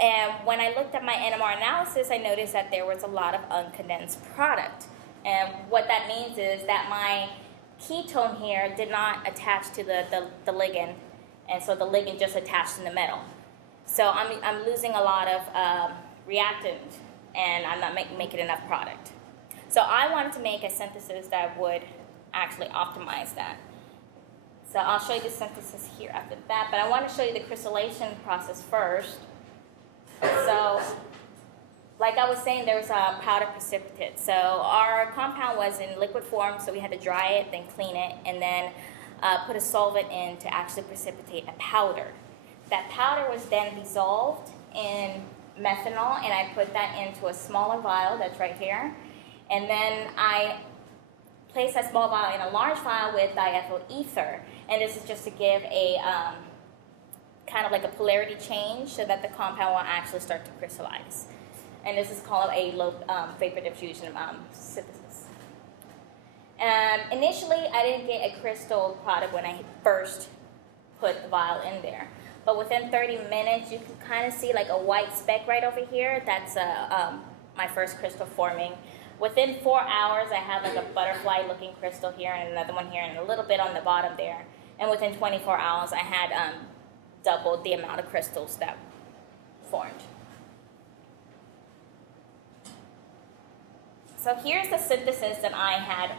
And when I looked at my NMR analysis, I noticed that there was a lot of uncondensed product. And what that means is that my ketone here did not attach to the ligand, and so the ligand just attached in the metal. So I'm losing a lot of reactant, and I'm not making enough product. So I wanted to make a synthesis that would actually optimize that. So I'll show you the synthesis here after that, but I want to show you the crystallization process first. So, like I was saying, there's a powder precipitate. So our compound was in liquid form, so we had to dry it, then clean it, and then put a solvent in to actually precipitate a powder. That powder was then dissolved in methanol, and I put that into a smaller vial that's right here. And then I placed that small vial in a large vial with diethyl ether. And this is just to give a kind of like a polarity change so that the compound will actually start to crystallize. And this is called a low vapor diffusion synthesis. Initially, I didn't get a crystal product when I first put the vial in there. But within 30 minutes, you can kind of see like a white speck right over here. That's my first crystal forming. Within 4 hours, I had like a butterfly-looking crystal here and another one here and a little bit on the bottom there. And within 24 hours, I had doubled the amount of crystals that formed. So here's the synthesis that I had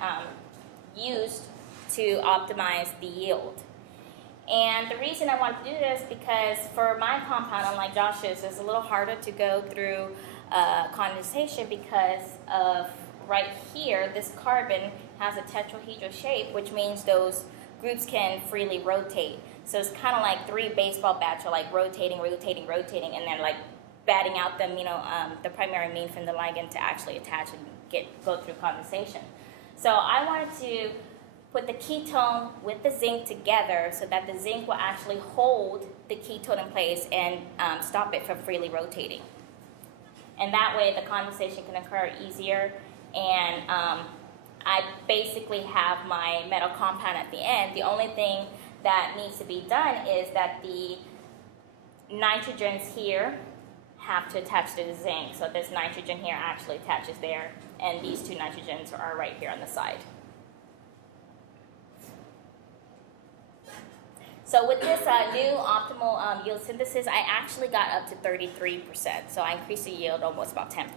used to optimize the yield. And the reason I wanted to do this because for my compound, unlike Josh's, it's a little harder to go through condensation because of right here, this carbon has a tetrahedral shape, which means those groups can freely rotate. So it's kind of like 3 baseball bats are like rotating, rotating, rotating, and then like batting out them, the primary amine from the ligand to actually attach and go through condensation. So I wanted to put the ketone with the zinc together so that the zinc will actually hold the ketone in place and stop it from freely rotating. And that way the condensation can occur easier and I basically have my metal compound at the end. The only thing that needs to be done is that the nitrogens here have to attach to the zinc. So this nitrogen here actually attaches there, and these two nitrogens are right here on the side. So with this new optimal yield synthesis, I actually got up to 33%. So I increased the yield almost about 10%.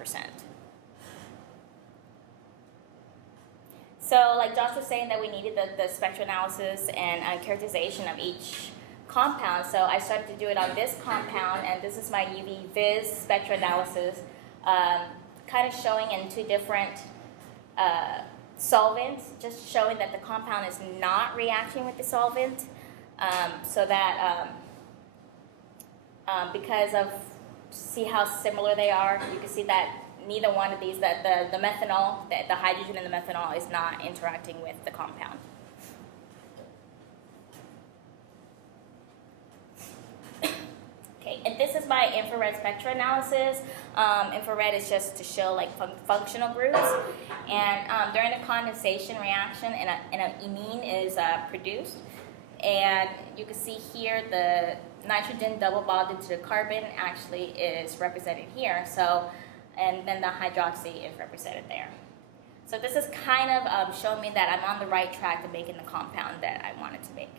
So like Josh was saying that we needed the spectral analysis and characterization of each compound. So I started to do it on this compound, and this is my UV Vis spectral analysis, kind of showing in two different solvents, just showing that the compound is not reacting with the solvent. So that because of, see how similar they are, you can see that neither one of these, that the methanol, the hydrogen in the methanol is not interacting with the compound. Okay, and this is my infrared spectral analysis. Infrared is just to show like functional groups. And during the condensation reaction, an imine is produced. And you can see here the nitrogen double bonded to the carbon actually is represented here. So, and then the hydroxy is represented there. So this is kind of showing me that I'm on the right track to making the compound that I wanted to make.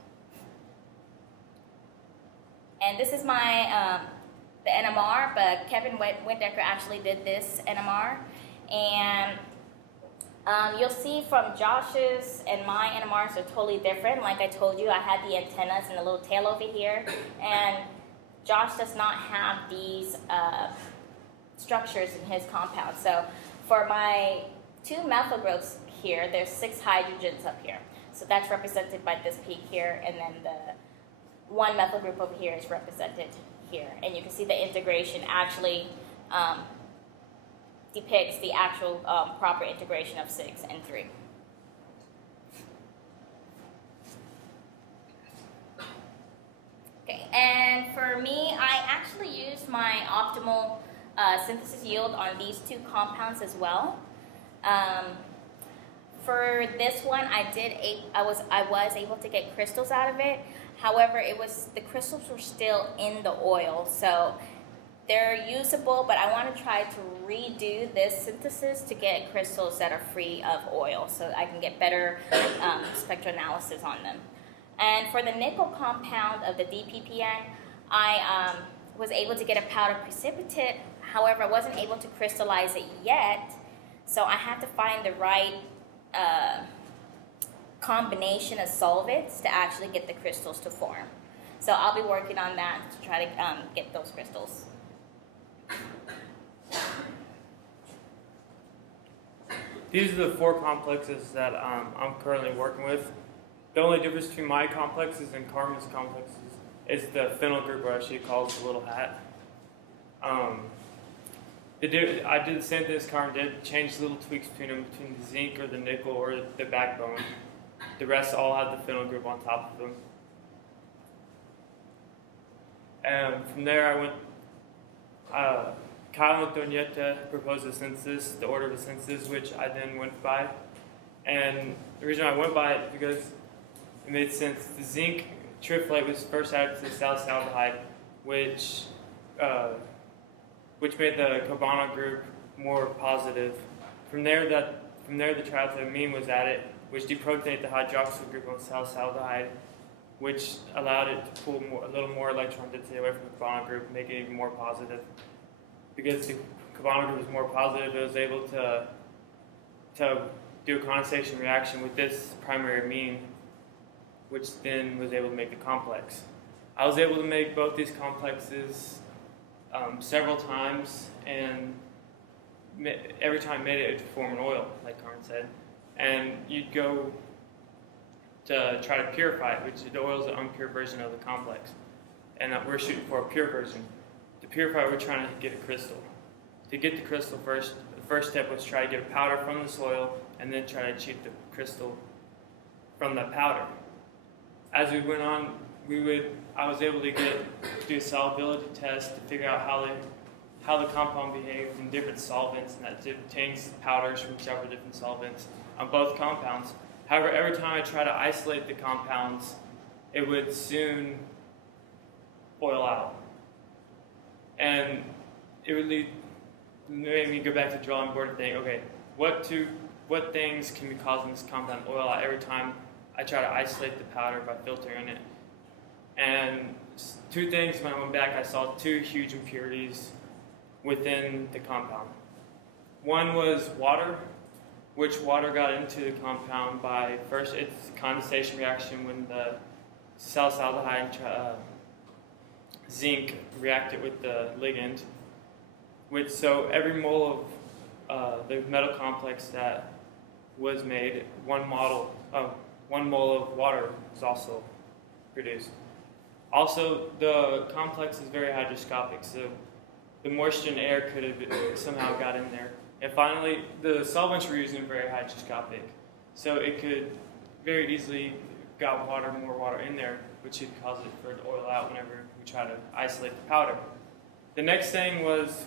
And this is my the NMR, but Kevin Windecker actually did this NMR. And you'll see from Josh's and my NMRs are totally different. Like I told you, I had the antennas and the little tail over here. And Josh does not have these structures in his compound. So for my two methyl groups here, there's 6 hydrogens up here. So that's represented by this peak here, and then the one methyl group over here is represented here. And you can see the integration actually depicts the actual proper integration of 6 and 3. Okay, and for me, I actually used my optimal synthesis yield on these two compounds as well. For this one, I was able to get crystals out of it. However, the crystals were still in the oil, so they're usable, but I want to try to redo this synthesis to get crystals that are free of oil so I can get better spectral analysis on them. And for the nickel compound of the DPPN, I was able to get a powder precipitate. However, I wasn't able to crystallize it yet, so I have to find the right combination of solvents to actually get the crystals to form. So I'll be working on that to try to get those crystals. These are the 4 complexes that I'm currently working with. The only difference between my complexes and Carmen's complexes is the phenyl group, or as she calls the little hat. I did the same thing as Carmen did, changed little tweaks between them, between the zinc or the nickel or the backbone. The rest all had the phenyl group on top of them. And from there I went, Kyle and Donietta proposed a synthesis, the order of the synthesis, which I then went by. And the reason I went by it because it made sense. The zinc triflate was first added to the salicylaldehyde, which made the carbonyl group more positive. From there, the triethylamine was added, which deprotonated the hydroxyl group on salicylaldehyde, which allowed it to pull a little more electron density away from the carbonyl group, make it even more positive. Because the carbonyl group was more positive, it was able to do a condensation reaction with this primary amine, which then was able to make the complex. I was able to make both these complexes several times, and every time made it would form an oil, like Carmen said. And you'd go to try to purify it, which the oil is an unpure version of the complex. And we're shooting for a pure version. To purify, we're trying to get a crystal. To get the crystal first, the first step was try to get a powder from the soil, and then try to achieve the crystal from the powder. As we went on, I was able to do a solubility test to figure out how the compound behaved in different solvents, and that obtains powders from several different solvents. on both compounds. However, every time I try to isolate the compounds, it would soon oil out. And it would made me go back to the drawing board and think, okay, what things can be causing this compound oil out every time I try to isolate the powder by filtering it. And two things, when I went back, I saw two huge impurities within the compound. One was water, which water got into the compound by, first, it's a condensation reaction when the salicylaldehyde and zinc reacted with the ligand. So every mole of the metal complex that was made, 1 mole of water was also produced. Also, the complex is very hygroscopic, so the moisture and air could have somehow got in there. And finally, the solvents we're using are very hygroscopic, so it could very easily got more water in there, which would cause it for it to oil out whenever we try to isolate the powder. The next thing was,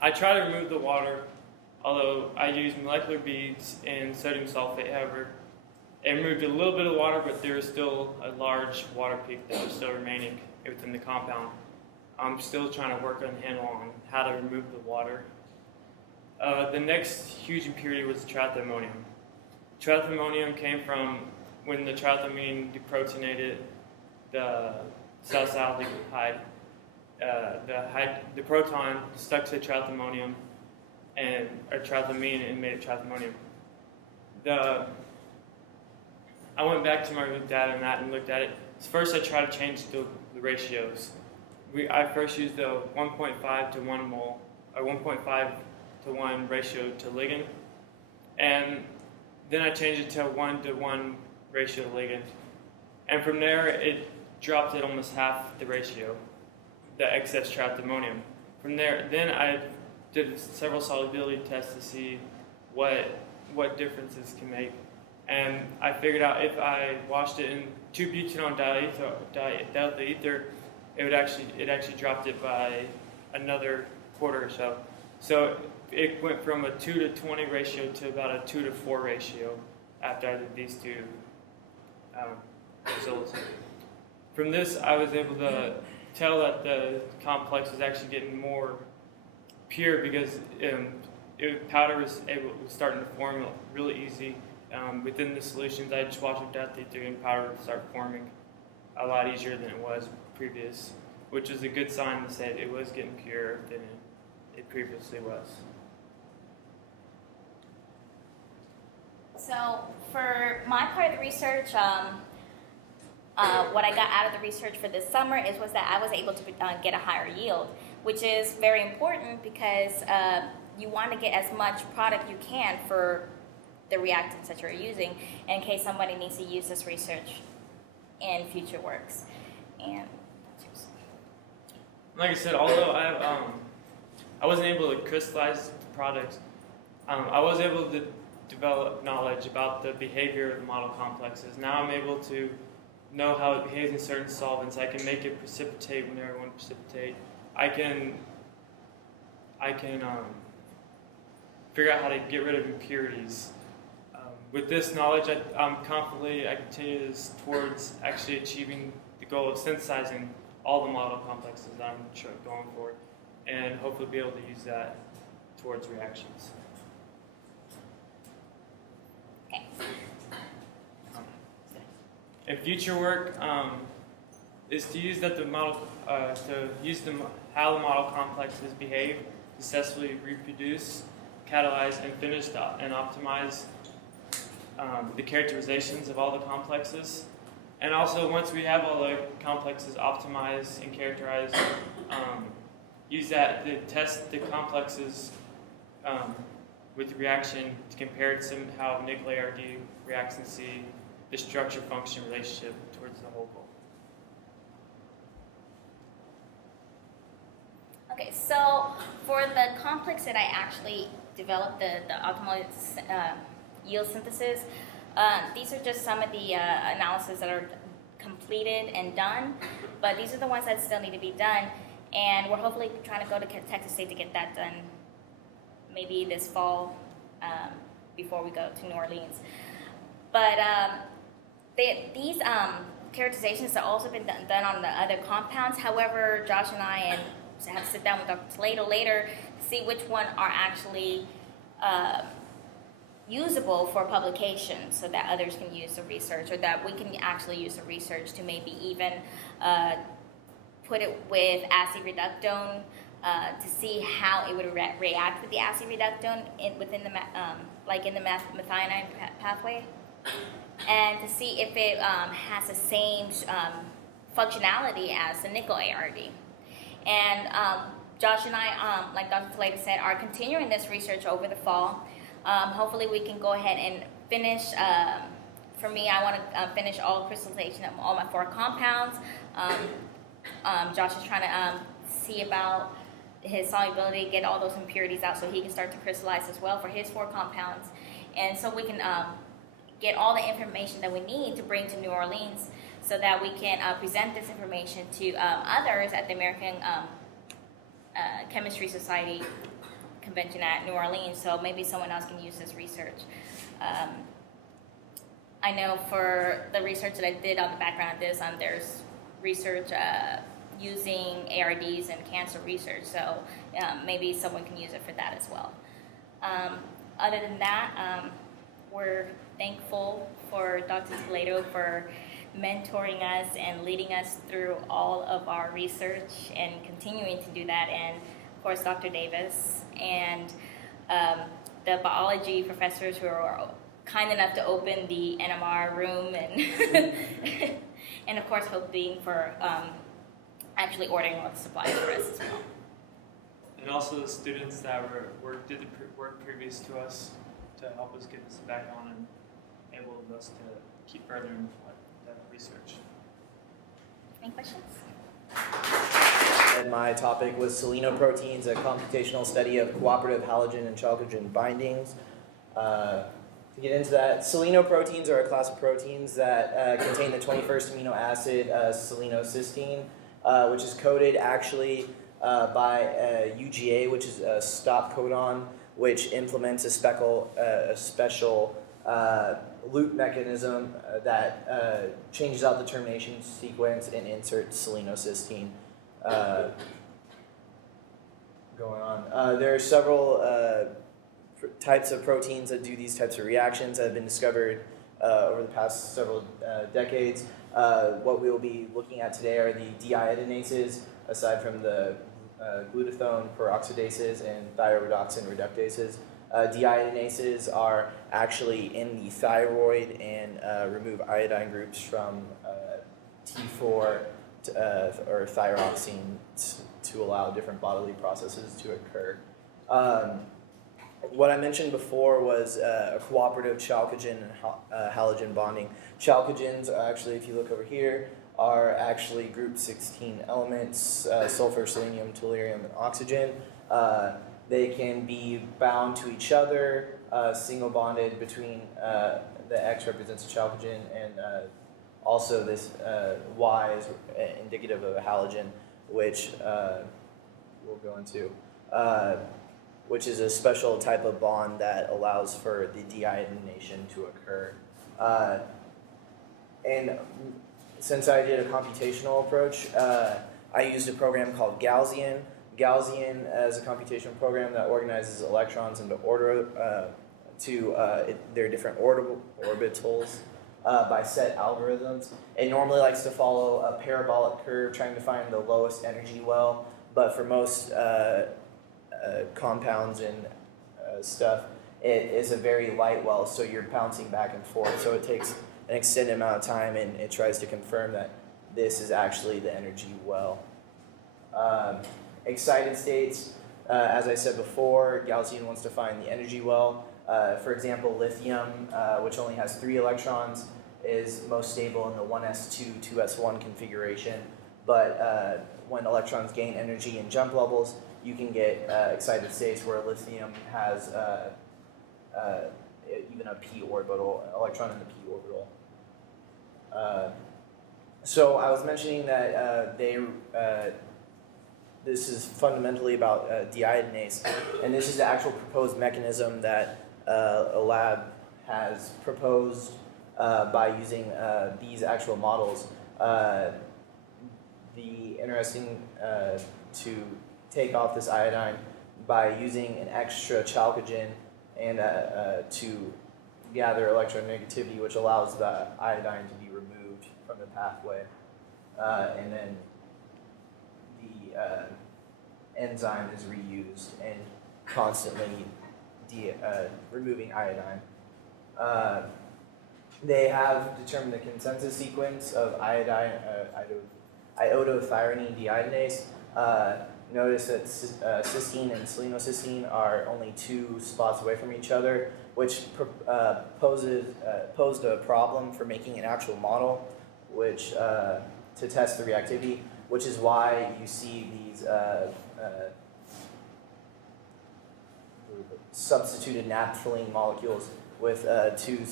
I try to remove the water, although I used molecular beads and sodium sulfate. However, it removed a little bit of water, but there is still a large water peak that was still remaining within the compound. I'm still trying to work on the handle on how to remove the water. The next huge impurity was triethylammonium. Triethylammonium came from when the triethylamine deprotonated the salicylaldehyde. The proton stuck to the triethylammonium or triethylamine and made it triethylammonium. I went back to my data on that and looked at it. First, I tried to change the ratios. I first used the 1.5 to 1 mole, or 1.5 to 1 ratio to ligand, and then I changed it to 1 to 1 ratio to ligand. And from there, it dropped it almost half the ratio, the excess triethylammonium. From there, then I did several solubility tests to see what differences can make. And I figured out if I washed it in 2-butanone diethyl ether, it actually dropped it by another quarter or so. So it went from a 2 to 20 ratio to about a 2 to 4 ratio after I did these two results. From this, I was able to tell that the complex was actually getting more pure because powder was starting to form really easy. Within the solutions, I just washed it out the and powder would start forming a lot easier than it was previous, which is a good sign to say it was getting purer than it previously was. So for my part of the research, what I got out of the research for this summer was that I was able to get a higher yield, which is very important because you want to get as much product you can for the reactants that you're using in case somebody needs to use this research in future works. And like I said, although I wasn't able to crystallize the product, I was able to develop knowledge about the behavior of the model complexes. Now I'm able to know how it behaves in certain solvents. I can make it precipitate whenever I want to precipitate. I can figure out how to get rid of impurities. With this knowledge, I continue towards actually achieving the goal of synthesizing all the model complexes that I'm going for, and hopefully be able to use that towards reactions. okay. In future work is to use how the model complexes behave, successfully reproduce, catalyze, and finish and optimize the characterizations of all the complexes. And also, once we have all the complexes optimized and characterized, use that to test the complexes with the reaction to compare it to how nickel ARD reacts and see the structure-function relationship towards the whole goal. Okay, so for the complex that I actually developed, the optimal yield synthesis, these are just some of the analyses that are completed and done, but these are the ones that still need to be done, and we're hopefully trying to go to Texas State to get that done maybe this fall, before we go to New Orleans. But these characterizations have also been done on the other compounds. However, Josh and I have to sit down with Dr. Toledo later to see which one are actually usable for publication so that others can use the research, or that we can actually use the research to maybe even put it with acid reductone to see how it would react with the acid reductone within the like in the methionine pathway, and to see if it has the same functionality as the nickel ARD. And Josh and I, like Dr. Toledo said, are continuing this research over the fall. Hopefully we can go ahead and finish, for me, I want to finish all crystallization of all my 4 compounds. Josh is trying to see about his solubility, get all those impurities out so he can start to crystallize as well for his 4 compounds. And so we can get all the information that we need to bring to New Orleans so that we can present this information to others at the American Chemistry Society convention at New Orleans, so maybe someone else can use this research. I know for the research that I did on the background of this, there's research using ARDs in cancer research, so maybe someone can use it for that as well. Other than that, we're thankful for Dr. Toledo for mentoring us and leading us through all of our research and continuing to do that, and of course Dr. Davis and the biology professors who are kind enough to open the NMR room, and and of course Hope Being for actually ordering all the supplies for us as well. And also the students that did the work previous to us to help us get this back on and enabled us to keep furthering that research. Any questions? And my topic was selenoproteins, a computational study of cooperative halogen and chalcogen bindings. To get into that, selenoproteins are a class of proteins that contain the 21st amino acid selenocysteine, which is coded actually by UGA, which is a stop codon, which implements a special loop mechanism that changes out the termination sequence and inserts selenocysteine going on. There are several types of proteins that do these types of reactions that have been discovered over the past several decades. What we will be looking at today are the deiodinases, aside from the glutathione peroxidases and thioredoxin reductases. Deiodinases are actually in the thyroid and remove iodine groups from T4 or thyroxine to allow different bodily processes to occur. What I mentioned before was a cooperative chalcogen and halogen bonding. Chalcogens, actually, if you look over here, are actually group 16 elements, sulfur, selenium, tellurium, and oxygen. They can be bound to each other, single bonded between the X represents a chalcogen, and also this Y is indicative of a halogen, which we'll go into, which is a special type of bond that allows for the deiodination to occur. And since I did a computational approach, I used a program called Gaussian. Gaussian is a computational program that organizes electrons into order their different orbitals by set algorithms. It normally likes to follow a parabolic curve, trying to find the lowest energy well. But for most compounds and stuff, it is a very light well, so you're bouncing back and forth. So it takes an extended amount of time, and it tries to confirm that this is actually the energy well. Excited states, as I said before, Gaussian wants to find the energy well. For example, lithium, which only has 3 electrons, is most stable in the 1s2, 2s1 configuration. But when electrons gain energy in jump levels, you can get excited states where lithium has even a p orbital, electron in the p orbital. So I was mentioning that this is fundamentally about deiodinase, and this is the actual proposed mechanism that a lab has proposed by using these actual models. The interesting to take off this iodine by using an extra chalcogen and to gather electronegativity, which allows the iodine to be removed from the pathway, and then the enzyme is reused and constantly removing iodine. They have determined the consensus sequence of iodothyronine deiodinase. Notice that cysteine and selenocysteine are only 2 spots away from each other, which posed a problem for making an actual model, which to test the reactivity, which is why you see these substituted naphthalene molecules with 2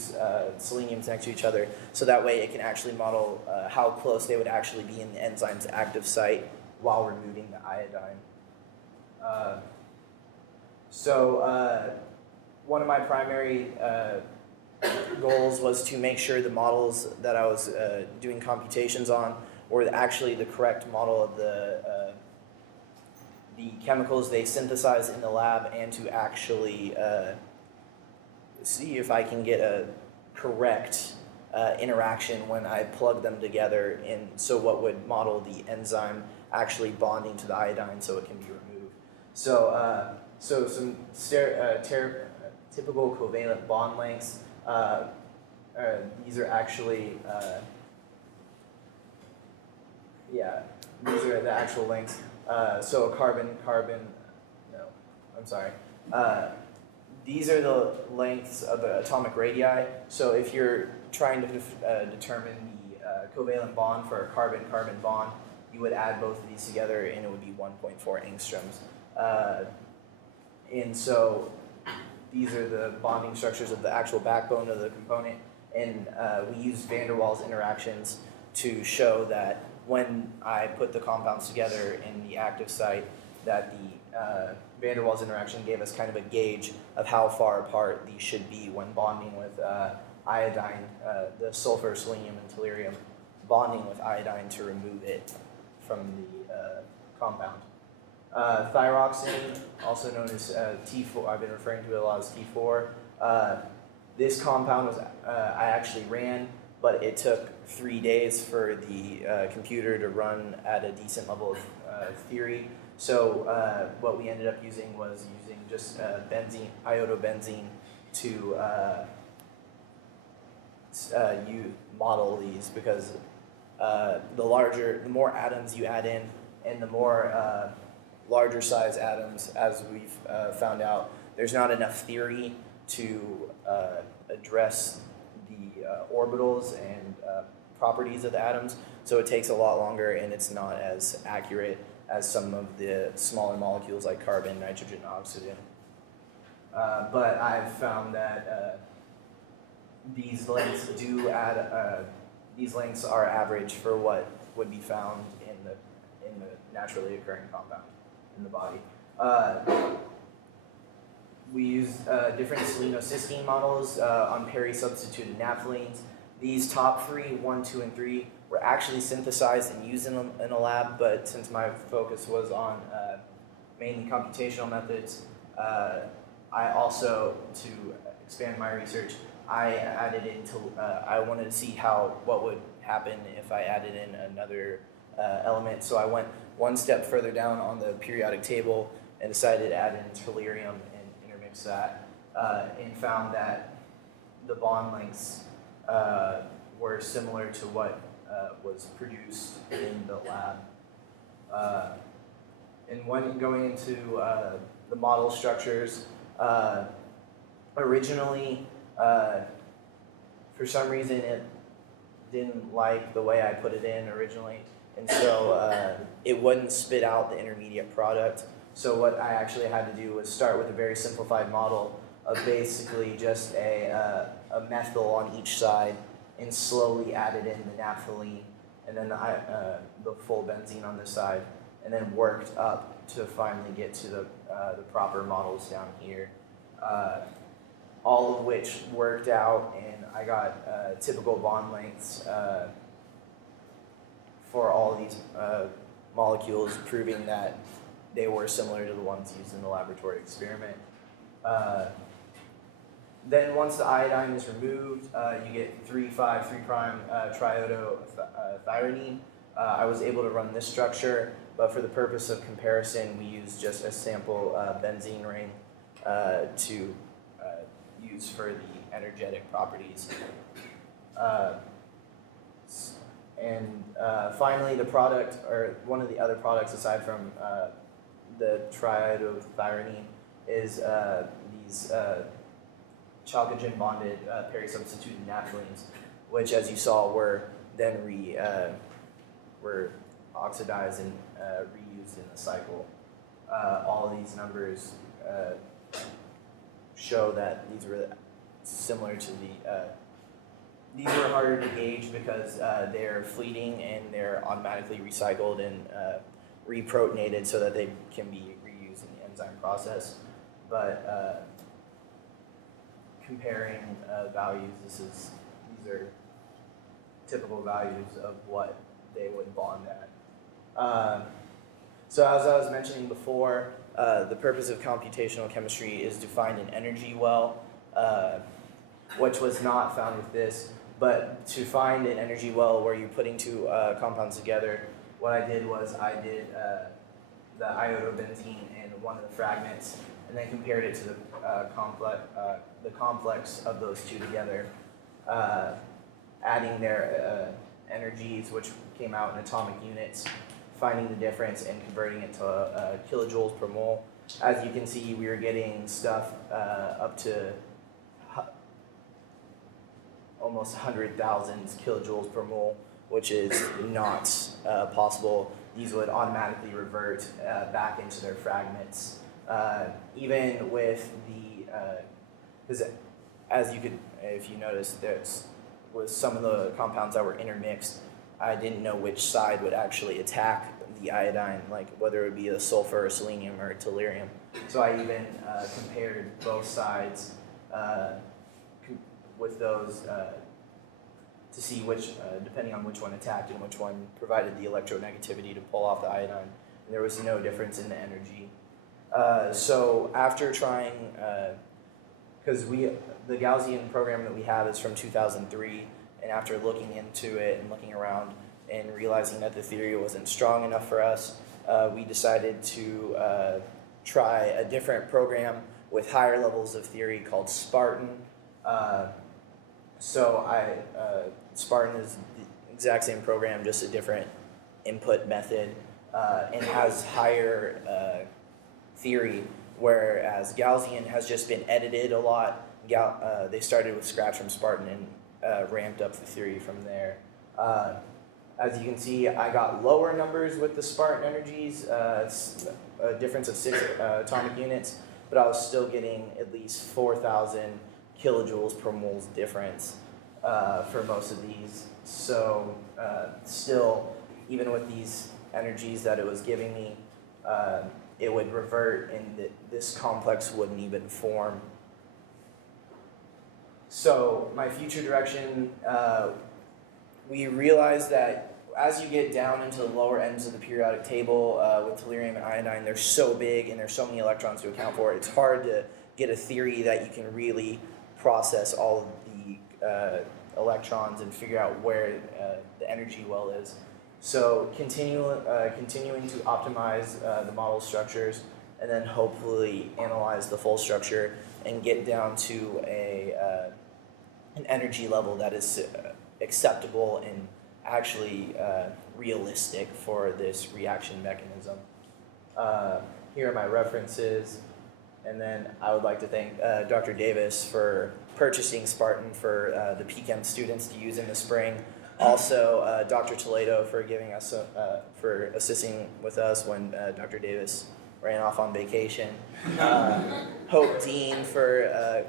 seleniums next to each other, so that way it can actually model how close they would actually be in the enzyme's active site while removing the iodine. One of my primary goals was to make sure the models that I was doing computations on were actually the correct model of the chemicals they synthesize in the lab, and to actually see if I can get a correct interaction when I plug them together, so what would model the enzyme actually bonding to the iodine so it can be removed. So some typical covalent bond lengths. These are actually, these are the actual lengths. So these are the lengths of the atomic radii. So if you're trying to determine the covalent bond for a carbon-carbon bond, you would add both of these together and it would be 1.4 angstroms. And so these are the bonding structures of the actual backbone of the component, and we use van der Waals interactions to show that when I put the compounds together in the active site, that the van der Waals interaction gave us kind of a gauge of how far apart these should be when bonding with iodine, the sulfur, selenium, and tellurium, bonding with iodine to remove it from the compound. Thyroxine, also known as T4, I've been referring to it a lot as T4. This compound was I actually ran, but it took 3 days for the computer to run at a decent level of theory. So what we ended up using was using just benzene, iodobenzene, to you model these, because the more atoms you add in, and the more larger size atoms, as we've found out, there's not enough theory to address the orbitals and properties of the atoms, so it takes a lot longer and it's not as accurate as some of the smaller molecules like carbon, nitrogen, oxygen. But I've found that these lengths these lengths are average for what would be found in the naturally occurring compound in the body. We use different selenocysteine models on peri-substituted naphthalenes. These top 3, 1, 2, and 3, were actually synthesized and used in a lab, but since my focus was on mainly computational methods, I also, to expand my research, I added I wanted to see what would happen if I added in another element. So I went one step further down on the periodic table and decided to add in tellurium and intermix that, and found that the bond lengths were similar to what was produced in the lab. And when going into the model structures, originally, for some reason, it didn't like the way I put it in originally, and so it wouldn't spit out the intermediate product. So what I actually had to do was start with a very simplified model of basically just a methyl on each side, and slowly added in the naphthalene, and then the full benzene on this side, and then worked up to finally get to the proper models down here. all of which worked out, and I got typical bond lengths for all of these molecules, proving that they were similar to the ones used in the laboratory experiment. Then once the iodine is removed, you get 3,5,3' triiodothyronine. I was able to run this structure, but for the purpose of comparison, we used just a sample benzene ring to use for the energetic properties. Finally, the product, or one of the other products aside from the triiodothyronine, is these chalcogen bonded perisubstituted naphthalines, which, as you saw, were then were oxidized and reused in the cycle. All of these numbers show that these were similar to the. These were harder to gauge because they're fleeting and they're automatically recycled and reprotonated so that they can be reused in the enzyme process. But comparing values, these are typical values of what they would bond at. So as I was mentioning before, the purpose of computational chemistry is to find an energy well, which was not found with this. But to find an energy well where you're putting two compounds together, what I did was I did the iodobenzene and one of the fragments, and then compared it to the complex of those two together, adding their energies, which came out in atomic units, finding the difference and converting it to kilojoules per mole. As you can see, we were getting stuff up to almost 100,000 kilojoules per mole, which is not possible. These would automatically revert back into their fragments. Even with the, because as you could, if you notice, there's with some of the compounds that were intermixed, I didn't know which side would actually attack the iodine, like whether it would be a sulfur or selenium or tellurium. So I even compared both sides with those to see which, depending on which one attacked and which one provided the electronegativity to pull off the iodine. And there was no difference in the energy. So after trying, because the Gaussian program that we have is from 2003, and after looking into it and looking around and realizing that the theory wasn't strong enough for us, we decided to try a different program with higher levels of theory called Spartan. Spartan is the exact same program, just a different input method, and has higher theory, whereas Gaussian has just been edited a lot. They started with scratch from Spartan and ramped up the theory from there. As you can see, I got lower numbers with the Spartan energies, a difference of 6 atomic units, but I was still getting at least 4,000 kilojoules per mole's difference for most of these. So still, even with these energies that it was giving me, it would revert and this complex wouldn't even form. So my future direction, we realized that as you get down into the lower ends of the periodic table with tellurium and iodine, they're so big and there's so many electrons to account for. It's hard to get a theory that you can really process all of the electrons and figure out where the energy well is. So continuing to optimize the model structures and then hopefully analyze the full structure and get down to an energy level that is acceptable and actually realistic for this reaction mechanism. Here are my references, and then I would like to thank Dr. Davis for purchasing Spartan for the PChem students to use in the spring. Also, Dr. Toledo for giving us for assisting with us when Dr. Davis ran off on vacation. Hope Dean for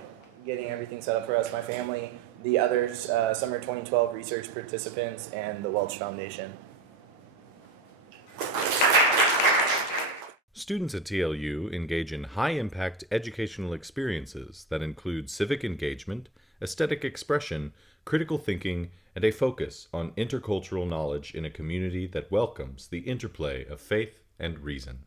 getting everything set up for us, my family, the other summer 2012 research participants, and the Welch Foundation. Students at TLU engage in high-impact educational experiences that include civic engagement, aesthetic expression, critical thinking, and a focus on intercultural knowledge in a community that welcomes the interplay of faith and reason.